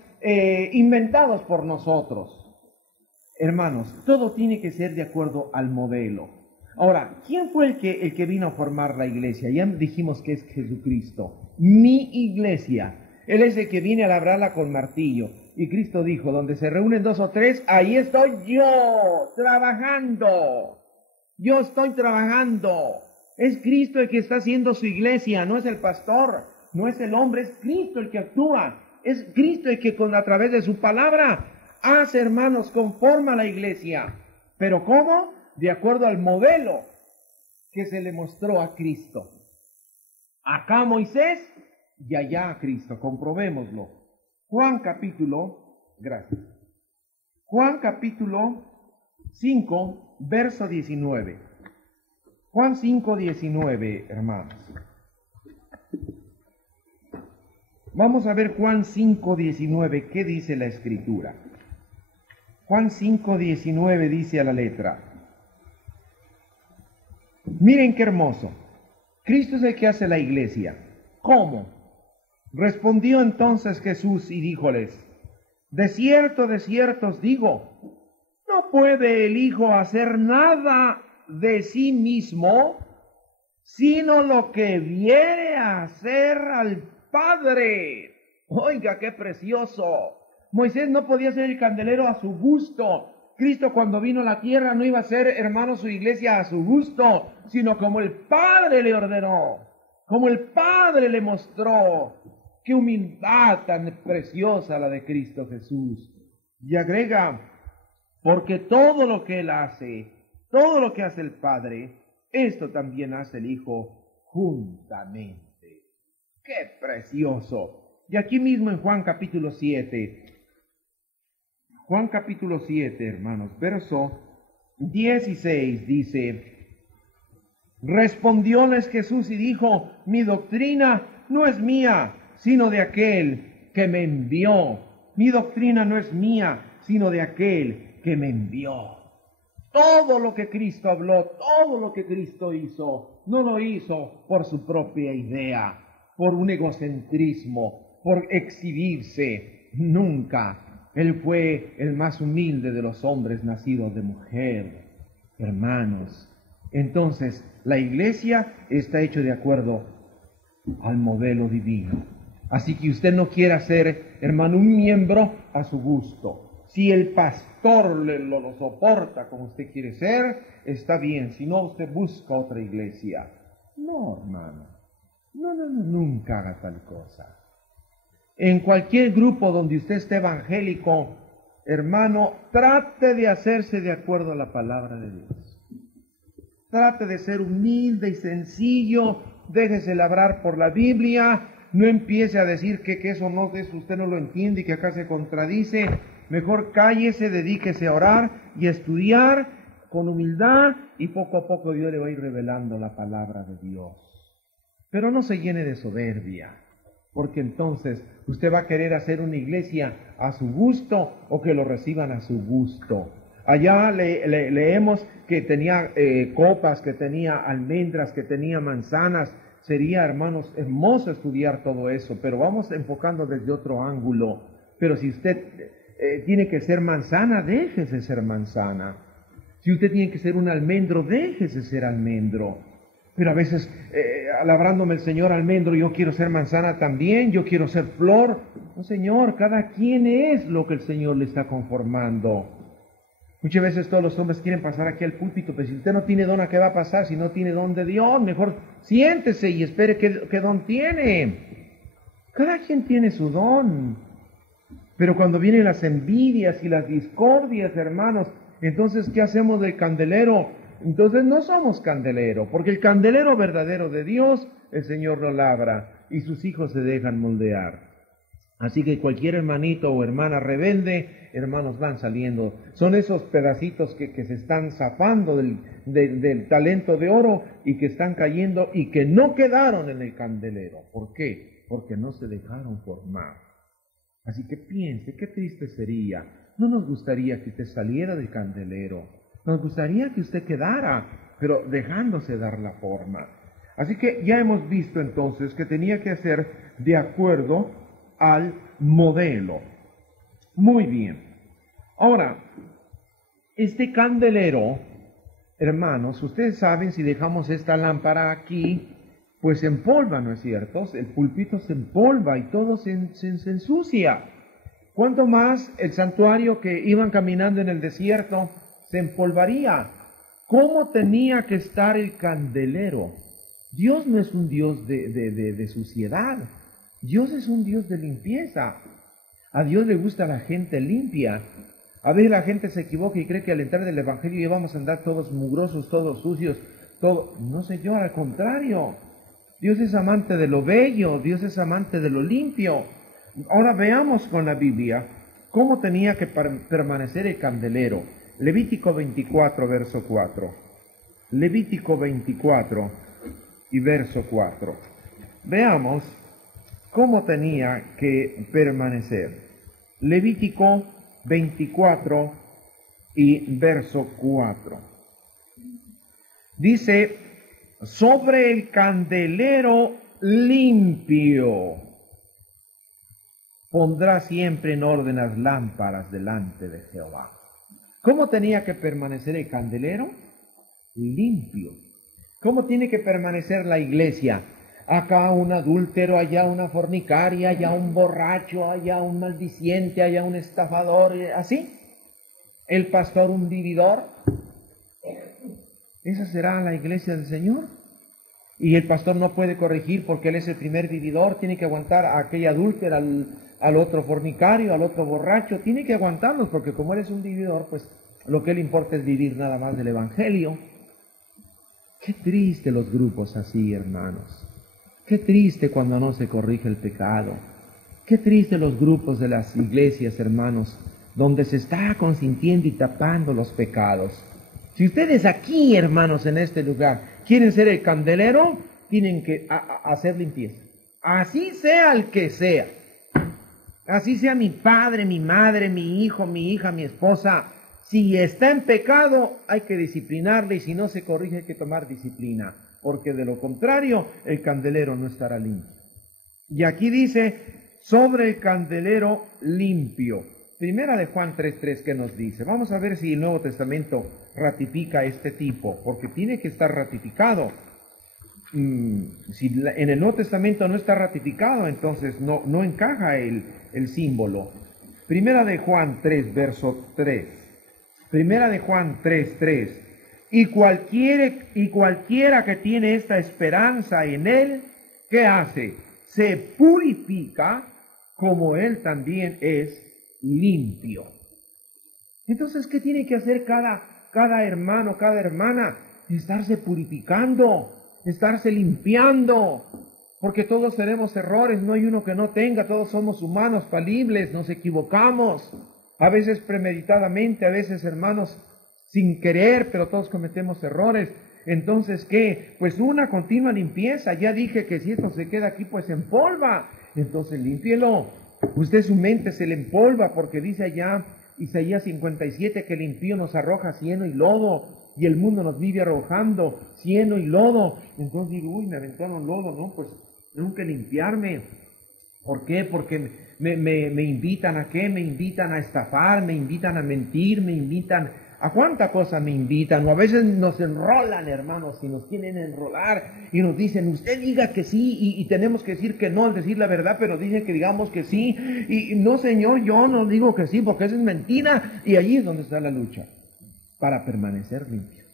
inventados por nosotros. Hermanos, todo tiene que ser de acuerdo al modelo. Ahora, ¿quién fue el que vino a formar la iglesia? Ya dijimos que es Jesucristo. Mi iglesia. Él es el que viene a labrarla con martillo. Y Cristo dijo, donde se reúnen 2 o 3, ahí estoy yo, trabajando. Yo estoy trabajando. Es Cristo el que está haciendo su iglesia, no es el pastor, no es el hombre, es Cristo el que actúa. Es Cristo el que a través de su palabra hace, hermanos, conforma la iglesia. ¿Pero cómo? De acuerdo al modelo que se le mostró a Cristo. Acá a Moisés y allá a Cristo, comprobémoslo. Juan capítulo 5, verso 19. Juan 5, 19, hermanos. Vamos a ver Juan 5, 19, ¿qué dice la Escritura? Juan 5, 19 dice a la letra. Miren qué hermoso. Cristo es el que hace la iglesia. ¿Cómo? Respondió entonces Jesús y díjoles, de cierto os digo, no puede el Hijo hacer nada de sí mismo, sino lo que viene a hacer al Padre. Oiga, qué precioso. Moisés no podía ser el candelero a su gusto. Cristo cuando vino a la tierra no iba a ser, hermano, su iglesia a su gusto, sino como el Padre le ordenó, como el Padre le mostró. Qué humildad tan preciosa la de Cristo Jesús. Y agrega, porque todo lo que Él hace, todo lo que hace el Padre, esto también hace el Hijo juntamente. ¡Qué precioso! Y aquí mismo en Juan capítulo 7, hermanos, verso 16 dice, respondióles Jesús y dijo, mi doctrina no es mía, sino de aquel que me envió. Mi doctrina no es mía, sino de aquel que me envió. Todo lo que Cristo habló, todo lo que Cristo hizo, no lo hizo por su propia idea, por un egocentrismo, por exhibirse. Nunca. Él fue el más humilde de los hombres nacidos de mujer. Hermanos, entonces la iglesia está hecha de acuerdo al modelo divino. Así que usted no quiera ser, hermano, un miembro a su gusto. Si el pastor lo soporta como usted quiere ser, está bien. Si no, usted busca otra iglesia. No, hermano. No, nunca haga tal cosa. En cualquier grupo donde usted esté evangélico, hermano, trate de hacerse de acuerdo a la palabra de Dios. Trate de ser humilde y sencillo. Déjese labrar por la Biblia. No empiece a decir que eso no, de eso usted no lo entiende y que acá se contradice. Mejor cállese, dedíquese a orar y a estudiar con humildad y poco a poco Dios le va a ir revelando la palabra de Dios. Pero no se llene de soberbia, porque entonces usted va a querer hacer una iglesia a su gusto o que lo reciban a su gusto. Allá leemos que tenía copas, que tenía almendras, que tenía manzanas. Sería, hermanos, hermoso estudiar todo eso, pero vamos enfocando desde otro ángulo. Pero si usted tiene que ser manzana, déjese ser manzana. Si usted tiene que ser un almendro, déjese ser almendro. Pero a veces, alabrándome el Señor almendro, yo quiero ser manzana también, yo quiero ser flor. No, Señor, cada quien es lo que el Señor le está conformando. Muchas veces todos los hombres quieren pasar aquí al púlpito, pero si usted no tiene don, ¿a qué va a pasar? Si no tiene don de Dios, mejor siéntese y espere qué don tiene. Cada quien tiene su don. Pero cuando vienen las envidias y las discordias, hermanos, entonces, ¿qué hacemos del candelero? Entonces no somos candelero, porque el candelero verdadero de Dios, el Señor lo labra y sus hijos se dejan moldear. Así que cualquier hermanito o hermana rebelde, hermanos, van saliendo. Son esos pedacitos que se están zafando del talento de oro y que están cayendo y que no quedaron en el candelero. ¿Por qué? Porque no se dejaron formar. Así que piense, qué triste sería. No nos gustaría que usted saliera del candelero. Nos gustaría que usted quedara, pero dejándose dar la forma. Así que ya hemos visto entonces que tenía que hacer de acuerdo al modelo. Muy bien. Ahora, este candelero, hermanos, ustedes saben, si dejamos esta lámpara aquí, pues se empolva, ¿no es cierto? El púlpito se empolva y todo se ensucia. ¿Cuánto más el santuario que iban caminando en el desierto se empolvaría? ¿Cómo tenía que estar el candelero? Dios no es un Dios de suciedad. Dios es un Dios de limpieza. A Dios le gusta la gente limpia. A veces la gente se equivoca y cree que al entrar del Evangelio ya vamos a andar todos mugrosos, todos sucios, todo. No, Señor, al contrario. Dios es amante de lo bello, Dios es amante de lo limpio. Ahora veamos con la Biblia cómo tenía que permanecer el candelero. Levítico 24, verso 4. Levítico 24 y verso 4. Veamos cómo tenía que permanecer. Levítico 24 y verso 4. Dice, sobre el candelero limpio pondrá siempre en orden las lámparas delante de Jehová. ¿Cómo tenía que permanecer el candelero? Limpio. ¿Cómo tiene que permanecer la iglesia? Acá un adúltero, allá una fornicaria, allá un borracho, allá un maldiciente, allá un estafador, ¿así? El pastor un vividor. ¿Esa será la iglesia del Señor? Y el pastor no puede corregir porque él es el primer vividor, tiene que aguantar a aquella adúltera, al otro fornicario, al otro borracho, tiene que aguantarlos porque como él es un vividor, pues lo que le importa es vivir nada más del Evangelio. Qué triste los grupos así, hermanos. Qué triste cuando no se corrige el pecado. Qué triste los grupos de las iglesias, hermanos, donde se está consintiendo y tapando los pecados. Si ustedes aquí, hermanos, en este lugar, quieren ser el candelero, tienen que hacer limpieza. Así sea el que sea. Así sea mi padre, mi madre, mi hijo, mi hija, mi esposa. Si está en pecado, hay que disciplinarle y si no se corrige hay que tomar disciplina. Porque de lo contrario, el candelero no estará limpio. Y aquí dice, sobre el candelero limpio. Primera de Juan 3:3, ¿qué nos dice? Vamos a ver si el Nuevo Testamento ratifica este tipo, porque tiene que estar ratificado. Si en el Nuevo Testamento no está ratificado, entonces no encaja el símbolo. Primera de Juan 3, verso 3. Primera de Juan 3:3. Y cualquiera que tiene esta esperanza en Él, ¿qué hace? Se purifica como Él también es limpio. Entonces, ¿qué tiene que hacer cada hermano, cada hermana? Estarse purificando, estarse limpiando, porque todos tenemos errores, no hay uno que no tenga, todos somos humanos, falibles, nos equivocamos, a veces premeditadamente, a veces, hermanos, sin querer, pero todos cometemos errores. Entonces, ¿qué? Pues una continua limpieza. Ya dije que si esto se queda aquí, pues se empolva. Entonces, límpielo. Usted su mente se le empolva porque dice allá Isaías 57 que el impío nos arroja cieno y lodo y el mundo nos vive arrojando cieno y lodo. Entonces digo, uy, me aventaron lodo, ¿no? Pues tengo que limpiarme. ¿Por qué? Porque me invitan a qué, me invitan a estafar, me invitan a mentir, me invitan ¿A cuánta cosa me invitan? O a veces nos enrolan, hermanos, y nos quieren enrolar y nos dicen, usted diga que sí y tenemos que decir que no al decir la verdad, pero dicen que digamos que sí. Y no, Señor, yo no digo que sí porque eso es mentira. Y allí es donde está la lucha, para permanecer limpios.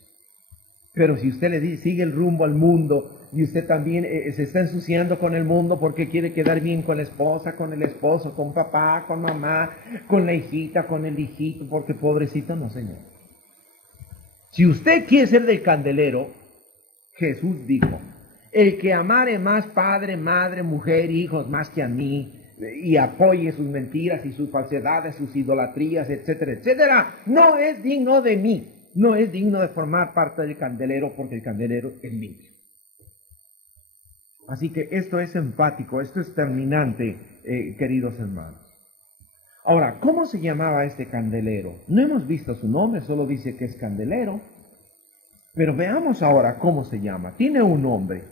Pero si usted le dice, sigue el rumbo al mundo y usted también se está ensuciando con el mundo porque quiere quedar bien con la esposa, con el esposo, con papá, con mamá, con la hijita, con el hijito, porque pobrecito no, Señor. Si usted quiere ser del candelero, Jesús dijo, el que amare más padre, madre, mujer, hijos más que a mí, y apoye sus mentiras y sus falsedades, sus idolatrías, etcétera, etcétera, no es digno de mí. No es digno de formar parte del candelero porque el candelero es limpio. Así que esto es enfático, esto es terminante, queridos hermanos. Ahora, ¿cómo se llamaba este candelero? No hemos visto su nombre, solo dice que es candelero. Pero veamos ahora cómo se llama. Tiene un nombre.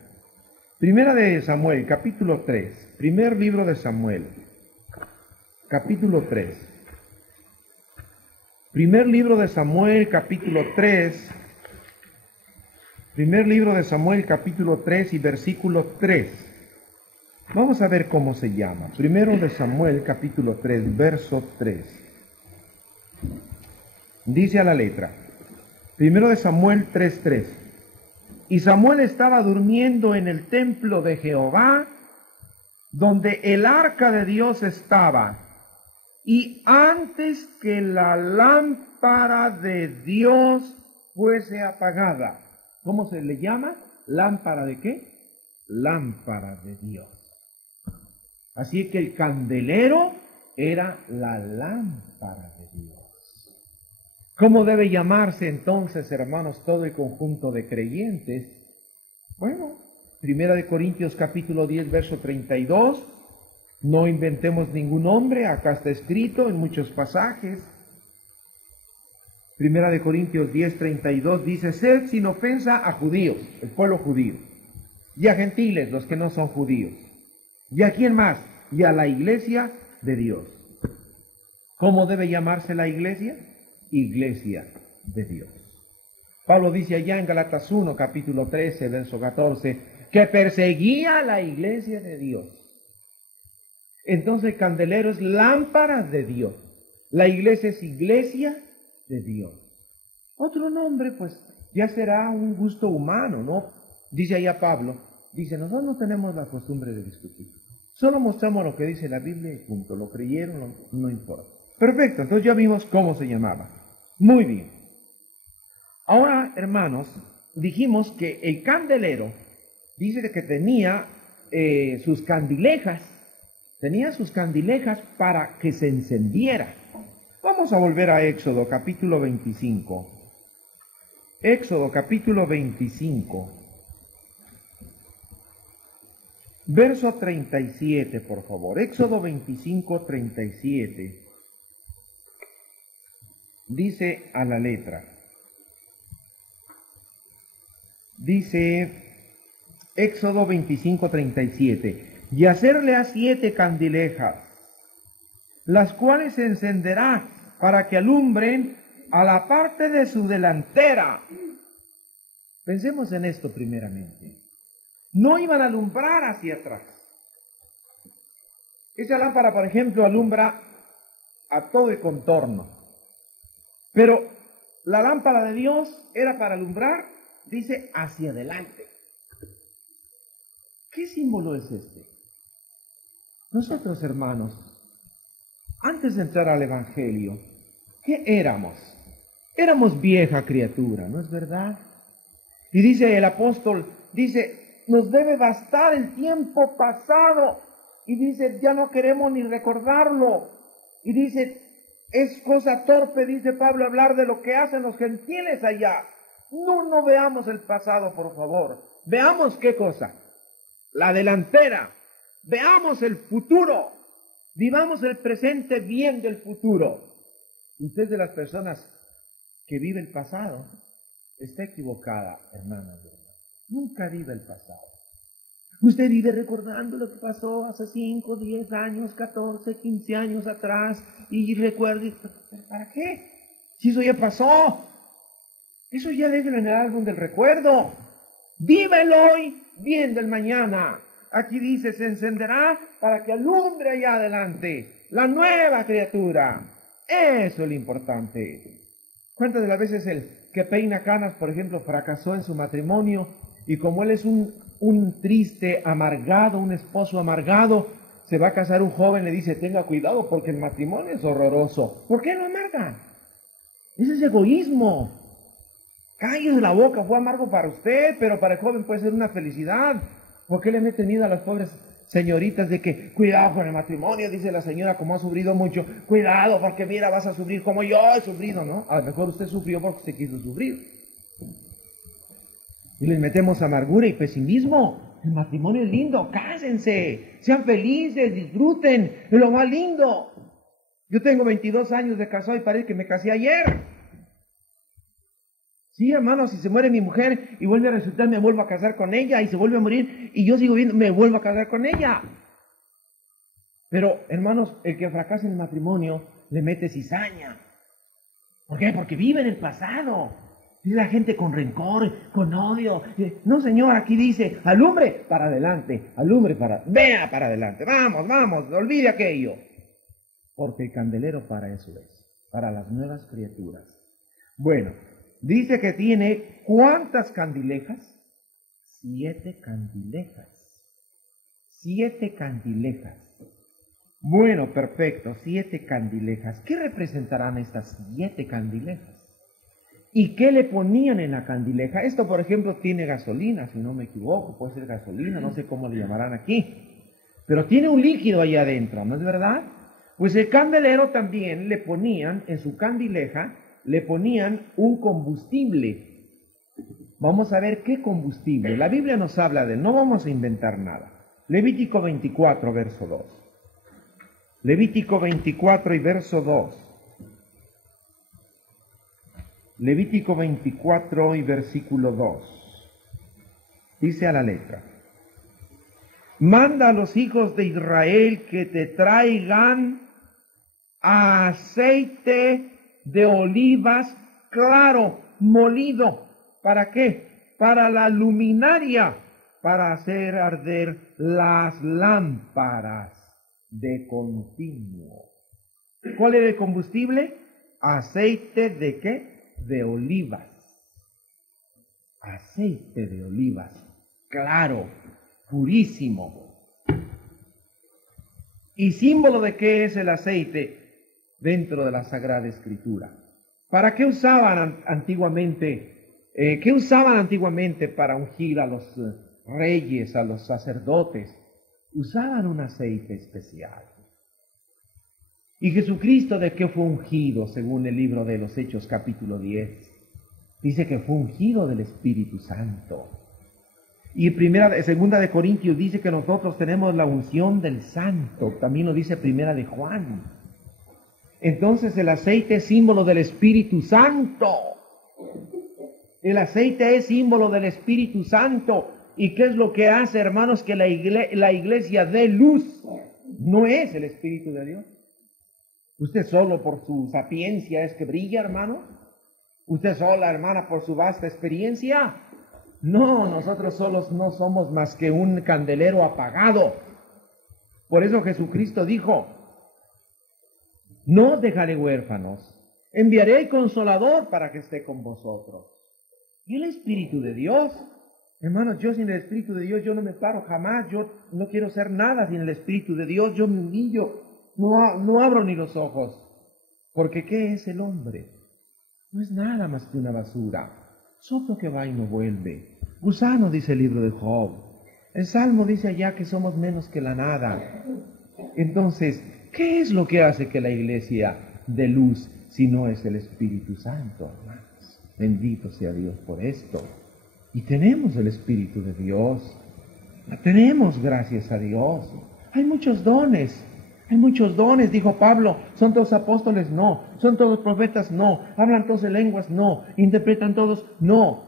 Primera de Samuel, capítulo 3. Primer libro de Samuel, capítulo 3. Primer libro de Samuel, capítulo 3. Primer libro de Samuel, capítulo 3 y versículo 3. Vamos a ver cómo se llama. Primero de Samuel, capítulo 3, verso 3. Dice a la letra. Primero de Samuel 3:3. Y Samuel estaba durmiendo en el templo de Jehová, donde el arca de Dios estaba. Y antes que la lámpara de Dios fuese apagada. ¿Cómo se le llama? ¿Lámpara de qué? Lámpara de Dios. Así que el candelero era la lámpara de Dios. ¿Cómo debe llamarse entonces, hermanos, todo el conjunto de creyentes? Bueno, Primera de Corintios capítulo 10, verso 32. No inventemos ningún nombre, acá está escrito en muchos pasajes. Primera de Corintios 10:32 dice, sed sin ofensa a judíos, el pueblo judío, y a gentiles, los que no son judíos. ¿Y a quién más? Y a la iglesia de Dios. ¿Cómo debe llamarse la iglesia? Iglesia de Dios. Pablo dice allá en Gálatas 1, capítulo 13, verso 14, que perseguía a la iglesia de Dios. Entonces el candelero es lámpara de Dios. La iglesia es iglesia de Dios. Otro nombre, pues, ya será un gusto humano, ¿no? Dice allá Pablo, dice, nosotros no tenemos la costumbre de discutir. Solo mostramos lo que dice la Biblia y punto. Lo creyeron, no importa. Perfecto, entonces ya vimos cómo se llamaba. Muy bien. Ahora, hermanos, dijimos que el candelero, dice que tenía sus candilejas. Tenía sus candilejas para que se encendiera. Vamos a volver a Éxodo capítulo 25. Éxodo capítulo 25. Verso 37, por favor. Éxodo 25, 37. Dice a la letra. Dice Éxodo 25, 37. Y hacerle a 7 candilejas, las cuales se encenderá para que alumbren a la parte de su delantera. Pensemos en esto primeramente. No iban a alumbrar hacia atrás. Esa lámpara, por ejemplo, alumbra a todo el contorno. Pero la lámpara de Dios era para alumbrar, dice, hacia adelante. ¿Qué símbolo es este? Nosotros, hermanos, antes de entrar al Evangelio, ¿qué éramos? Éramos vieja criatura, ¿no es verdad? Y dice el apóstol, dice, nos debe bastar el tiempo pasado. Y dice, ya no queremos ni recordarlo. Y dice, es cosa torpe, dice Pablo, hablar de lo que hacen los gentiles allá. No veamos el pasado, por favor. Veamos qué cosa. La delantera. Veamos el futuro. Vivamos el presente bien del futuro. Usted es de las personas que vive el pasado. Está equivocada, hermana. Nunca vive el pasado. Usted vive recordando lo que pasó hace 5, 10 años, 14, 15 años atrás y recuerde, ¿para qué? Si eso ya pasó, eso ya déjalo en el álbum del recuerdo. Vive el hoy, viendo el mañana. Aquí dice, se encenderá para que alumbre allá adelante la nueva criatura. Eso es lo importante. ¿Cuántas de las veces el que peina canas, por ejemplo, fracasó en su matrimonio? Y como él es un triste, amargado, un esposo amargado, se va a casar un joven, le dice, tenga cuidado porque el matrimonio es horroroso. ¿Por qué lo amarga? Ese es egoísmo. Cállese la boca, fue amargo para usted, pero para el joven puede ser una felicidad. ¿Por qué le mete miedo a las pobres señoritas de que, cuidado con el matrimonio, dice la señora, como ha sufrido mucho, cuidado porque mira, vas a sufrir como yo he sufrido, ¿no? A lo mejor usted sufrió porque usted quiso sufrir. Y les metemos amargura y pesimismo. El matrimonio es lindo, cásense, sean felices, disfruten, es lo más lindo. Yo tengo 22 años de casado y parece que me casé ayer. Sí, hermano, si se muere mi mujer y vuelve a resucitar, me vuelvo a casar con ella, y se vuelve a morir y yo sigo viendo, me vuelvo a casar con ella. Pero, hermanos, el que fracasa en el matrimonio le mete cizaña. ¿Por qué? Porque vive en el pasado. Y la gente con rencor, con odio. No, señor, aquí dice, alumbre para adelante, vea para adelante, vamos, olvide aquello. Porque el candelero para eso es, para las nuevas criaturas. Bueno, dice que tiene, ¿cuántas candilejas? 7 candilejas. 7 candilejas. Bueno, perfecto, 7 candilejas. ¿Qué representarán estas 7 candilejas? ¿Y qué le ponían en la candileja? Esto, por ejemplo, tiene gasolina, si no me equivoco, puede ser gasolina, no sé cómo le llamarán aquí. Pero tiene un líquido allá adentro, ¿no es verdad? Pues el candelero también le ponían, en su candileja, le ponían un combustible. Vamos a ver qué combustible. La Biblia nos habla de él, no vamos a inventar nada. Levítico 24, verso 2. Levítico 24 y verso 2. Levítico 24 y versículo 2. Dice a la letra: manda a los hijos de Israel que te traigan aceite de olivas claro, molido. ¿Para qué? Para la luminaria, para hacer arder las lámparas de continuo. ¿Cuál era el combustible? ¿Aceite de qué? De olivas. Aceite de olivas, claro, purísimo. ¿Y símbolo de qué es el aceite dentro de la Sagrada Escritura? ¿Para qué usaban antiguamente? ¿Qué usaban antiguamente para ungir a los reyes, a los sacerdotes? Usaban un aceite especial. ¿Y Jesucristo de qué fue ungido según el libro de los Hechos capítulo 10? Dice que fue ungido del Espíritu Santo. Y segunda de Corintios dice que nosotros tenemos la unción del Santo. También lo dice primera de Juan. Entonces el aceite es símbolo del Espíritu Santo. El aceite es símbolo del Espíritu Santo. ¿Y qué es lo que hace, hermanos? Que la iglesia dé luz. ¿No es el Espíritu de Dios? ¿Usted solo por su sapiencia es que brilla, hermano? ¿Usted sola, hermana, por su vasta experiencia? No, nosotros solos no somos más que un candelero apagado. Por eso Jesucristo dijo: no os dejaré huérfanos, enviaré el Consolador para que esté con vosotros. ¿Y el Espíritu de Dios? Hermanos, yo sin el Espíritu de Dios, yo no me paro jamás. Yo no quiero ser nada sin el Espíritu de Dios. Yo me humillo, no abro ni los ojos. Porque ¿qué es el hombre? No es nada más que una basura, soplo que va y no vuelve. Gusano, dice el libro de Job. El Salmo dice allá que somos menos que la nada. Entonces, ¿qué es lo que hace que la iglesia dé luz si no es el Espíritu Santo, hermanos? Bendito sea Dios por esto. Y tenemos el Espíritu de Dios. La tenemos, gracias a Dios. Hay muchos dones. Hay muchos dones, dijo Pablo. ¿Son todos apóstoles? No. ¿Son todos profetas? No. ¿Hablan todos en lenguas? No. ¿Interpretan todos? No.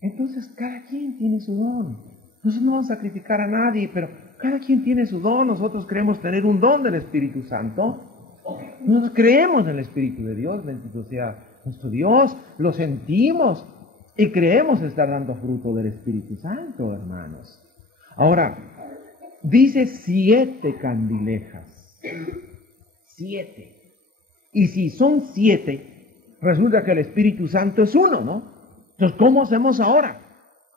Entonces, cada quien tiene su don. Nosotros no vamos a criticar a nadie, pero cada quien tiene su don. Nosotros queremos tener un don del Espíritu Santo. Nosotros creemos en el Espíritu de Dios, bendito sea nuestro Dios, lo sentimos y creemos estar dando fruto del Espíritu Santo, hermanos. Ahora, dice 7 candilejas. 7. Y si son 7, resulta que el Espíritu Santo es uno, ¿no? Entonces, ¿cómo hacemos ahora?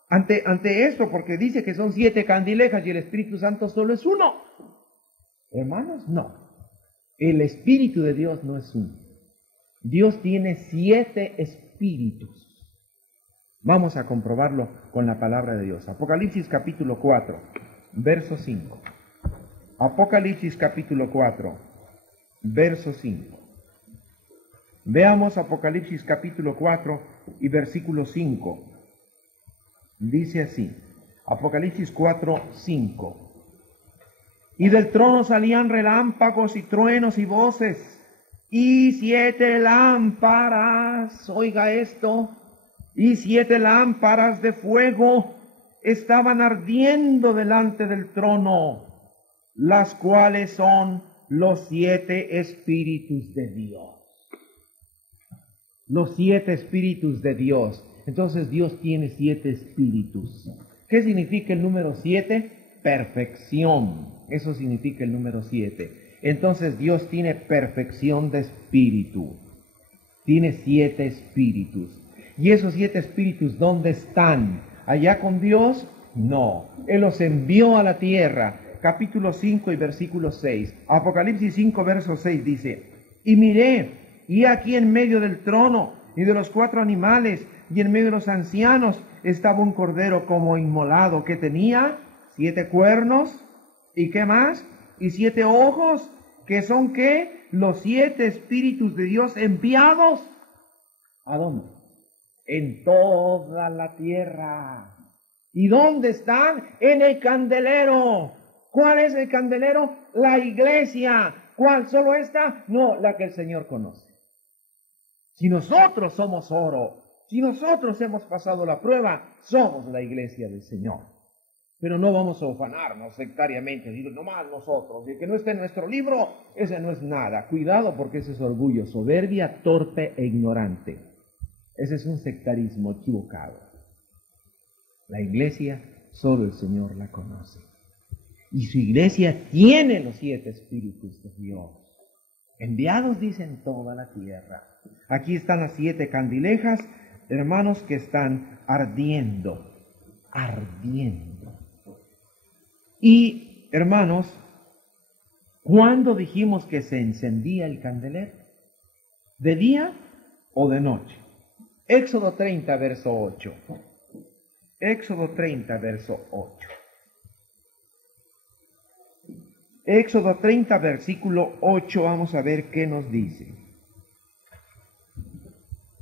Ante esto, porque dice que son 7 candilejas y el Espíritu Santo solo es uno. Hermanos, no. El Espíritu de Dios no es uno. Dios tiene 7 espíritus. Vamos a comprobarlo con la palabra de Dios. Apocalipsis capítulo 4, verso 5. Apocalipsis capítulo 4, verso 5. Veamos Apocalipsis capítulo 4 y versículo 5. Dice así, Apocalipsis 4, 5. Y del trono salían relámpagos y truenos y voces, y 7 lámparas, oiga esto, y 7 lámparas de fuego estaban ardiendo delante del trono, las cuales son los 7 espíritus de Dios. Los 7 espíritus de Dios. Entonces Dios tiene 7 espíritus. ¿Qué significa el número 7? Perfección. Eso significa el número 7. Entonces Dios tiene perfección de espíritu. Tiene 7 espíritus. ¿Y esos 7 espíritus dónde están? ¿Allá con Dios? No. Él los envió a la tierra. Capítulo 5 y versículo 6. Apocalipsis 5, verso 6 dice, y miré, y aquí en medio del trono y de los 4 animales y en medio de los ancianos estaba un cordero como inmolado que tenía 7 cuernos y ¿qué más? Y 7 ojos, que son ¿qué? Los 7 espíritus de Dios enviados. ¿A dónde? En toda la tierra. ¿Y dónde están? En el candelero. ¿Cuál es el candelero? La iglesia. ¿Cuál? ¿Solo esta? No, la que el Señor conoce. Si nosotros somos oro, si nosotros hemos pasado la prueba, somos la iglesia del Señor. Pero no vamos a ufanarnos sectariamente, digo, nomás nosotros, y que no esté en nuestro libro, ese no es nada. Cuidado porque ese es orgullo, soberbia, torpe e ignorante. Ese es un sectarismo equivocado. La iglesia, solo el Señor la conoce. Y su iglesia tiene los 7 espíritus de Dios. Enviados, dicen, toda la tierra. Aquí están las 7 candilejas, hermanos, que están ardiendo. Y, hermanos, ¿cuándo dijimos que se encendía el candelero? ¿De día o de noche? Éxodo 30, verso 8. Éxodo 30, verso 8. Éxodo 30, versículo 8, vamos a ver qué nos dice.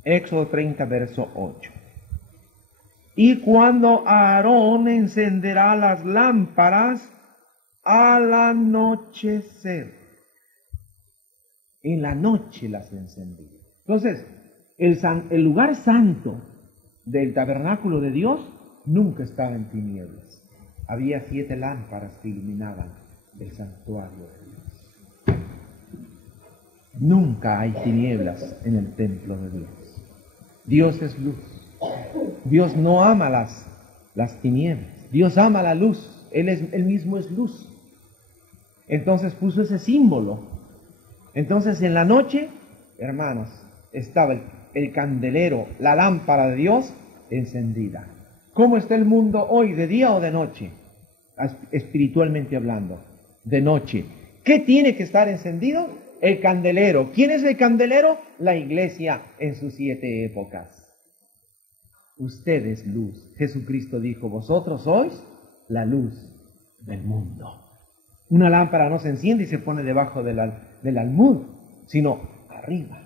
Éxodo 30, verso 8. Y cuando Aarón encenderá las lámparas al anochecer. En la noche las encendía. Entonces, el lugar santo del tabernáculo de Dios nunca estaba en tinieblas. Había 7 lámparas que iluminaban el santuario de Dios. Nunca hay tinieblas en el templo de Dios. Dios es luz. Dios no ama las tinieblas. Dios ama la luz. Él mismo es luz. Entonces puso ese símbolo. Entonces en la noche, hermanos, estaba el candelero, la lámpara de Dios encendida. ¿Cómo está el mundo hoy, de día o de noche? Espiritualmente hablando, de noche. ¿Qué tiene que estar encendido? El candelero. ¿Quién es el candelero? La iglesia en sus 7 épocas. Usted es luz. Jesucristo dijo, vosotros sois la luz del mundo. Una lámpara no se enciende y se pone debajo del almud, sino arriba.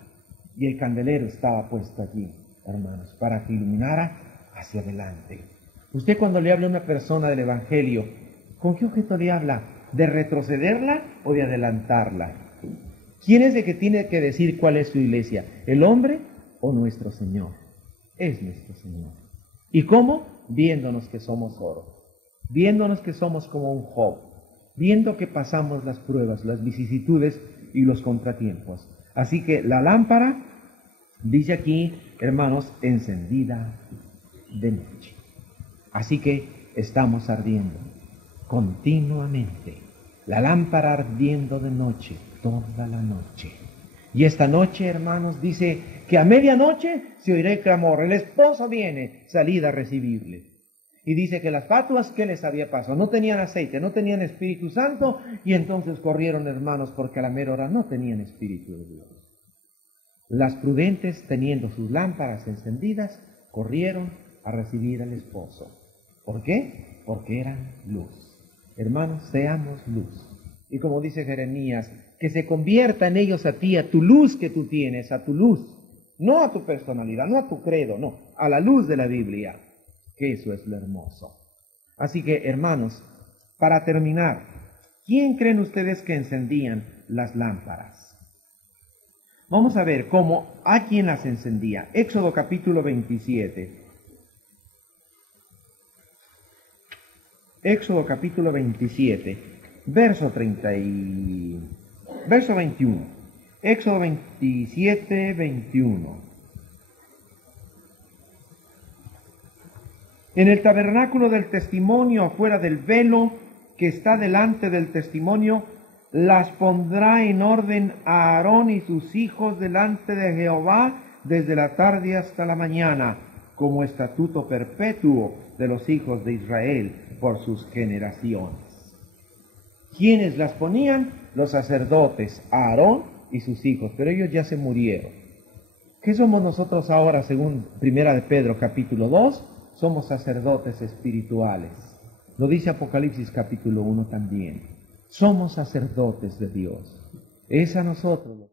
Y el candelero estaba puesto allí, hermanos, para que iluminara hacia adelante. Usted cuando le habla a una persona del Evangelio, ¿con qué objeto le habla? ¿De retrocederla o de adelantarla? ¿Quién es el que tiene que decir cuál es su iglesia? ¿El hombre o nuestro Señor? Es nuestro Señor. ¿Y cómo? Viéndonos que somos oro, viéndonos que somos como un Job, viendo que pasamos las pruebas, las vicisitudes, y los contratiempos. Así que la lámpara, dice aquí, hermanos, encendida de noche. Así que estamos ardiendo continuamente. La lámpara ardiendo de noche, toda la noche. Y esta noche, hermanos, dice que a medianoche se oirá el clamor. El esposo viene, salid a recibirle. Y dice que las fatuas, ¿qué les había pasado? No tenían aceite, no tenían Espíritu Santo, y entonces corrieron, hermanos, porque a la mera hora no tenían Espíritu de Dios. Las prudentes, teniendo sus lámparas encendidas, corrieron a recibir al esposo. ¿Por qué? Porque eran luz. Hermanos, seamos luz. Y como dice Jeremías, que se convierta en ellos a ti, a tu luz que tú tienes, a tu luz. No a tu personalidad, no a tu credo, no, a la luz de la Biblia. Que eso es lo hermoso. Así que, hermanos, para terminar, ¿quién creen ustedes que encendían las lámparas? Vamos a ver a quién las encendía. Éxodo capítulo 27. Éxodo capítulo 27, verso 21. Éxodo 27, 21. En el tabernáculo del testimonio, afuera del velo que está delante del testimonio, las pondrá en orden a Aarón y sus hijos delante de Jehová desde la tarde hasta la mañana, como estatuto perpetuo de los hijos de Israel por sus generaciones. ¿Quiénes las ponían? Los sacerdotes, Aarón y sus hijos, pero ellos ya se murieron. ¿Qué somos nosotros ahora según 1 de Pedro capítulo 2? Somos sacerdotes espirituales. Lo dice Apocalipsis capítulo 1 también. Somos sacerdotes de Dios. Es a nosotros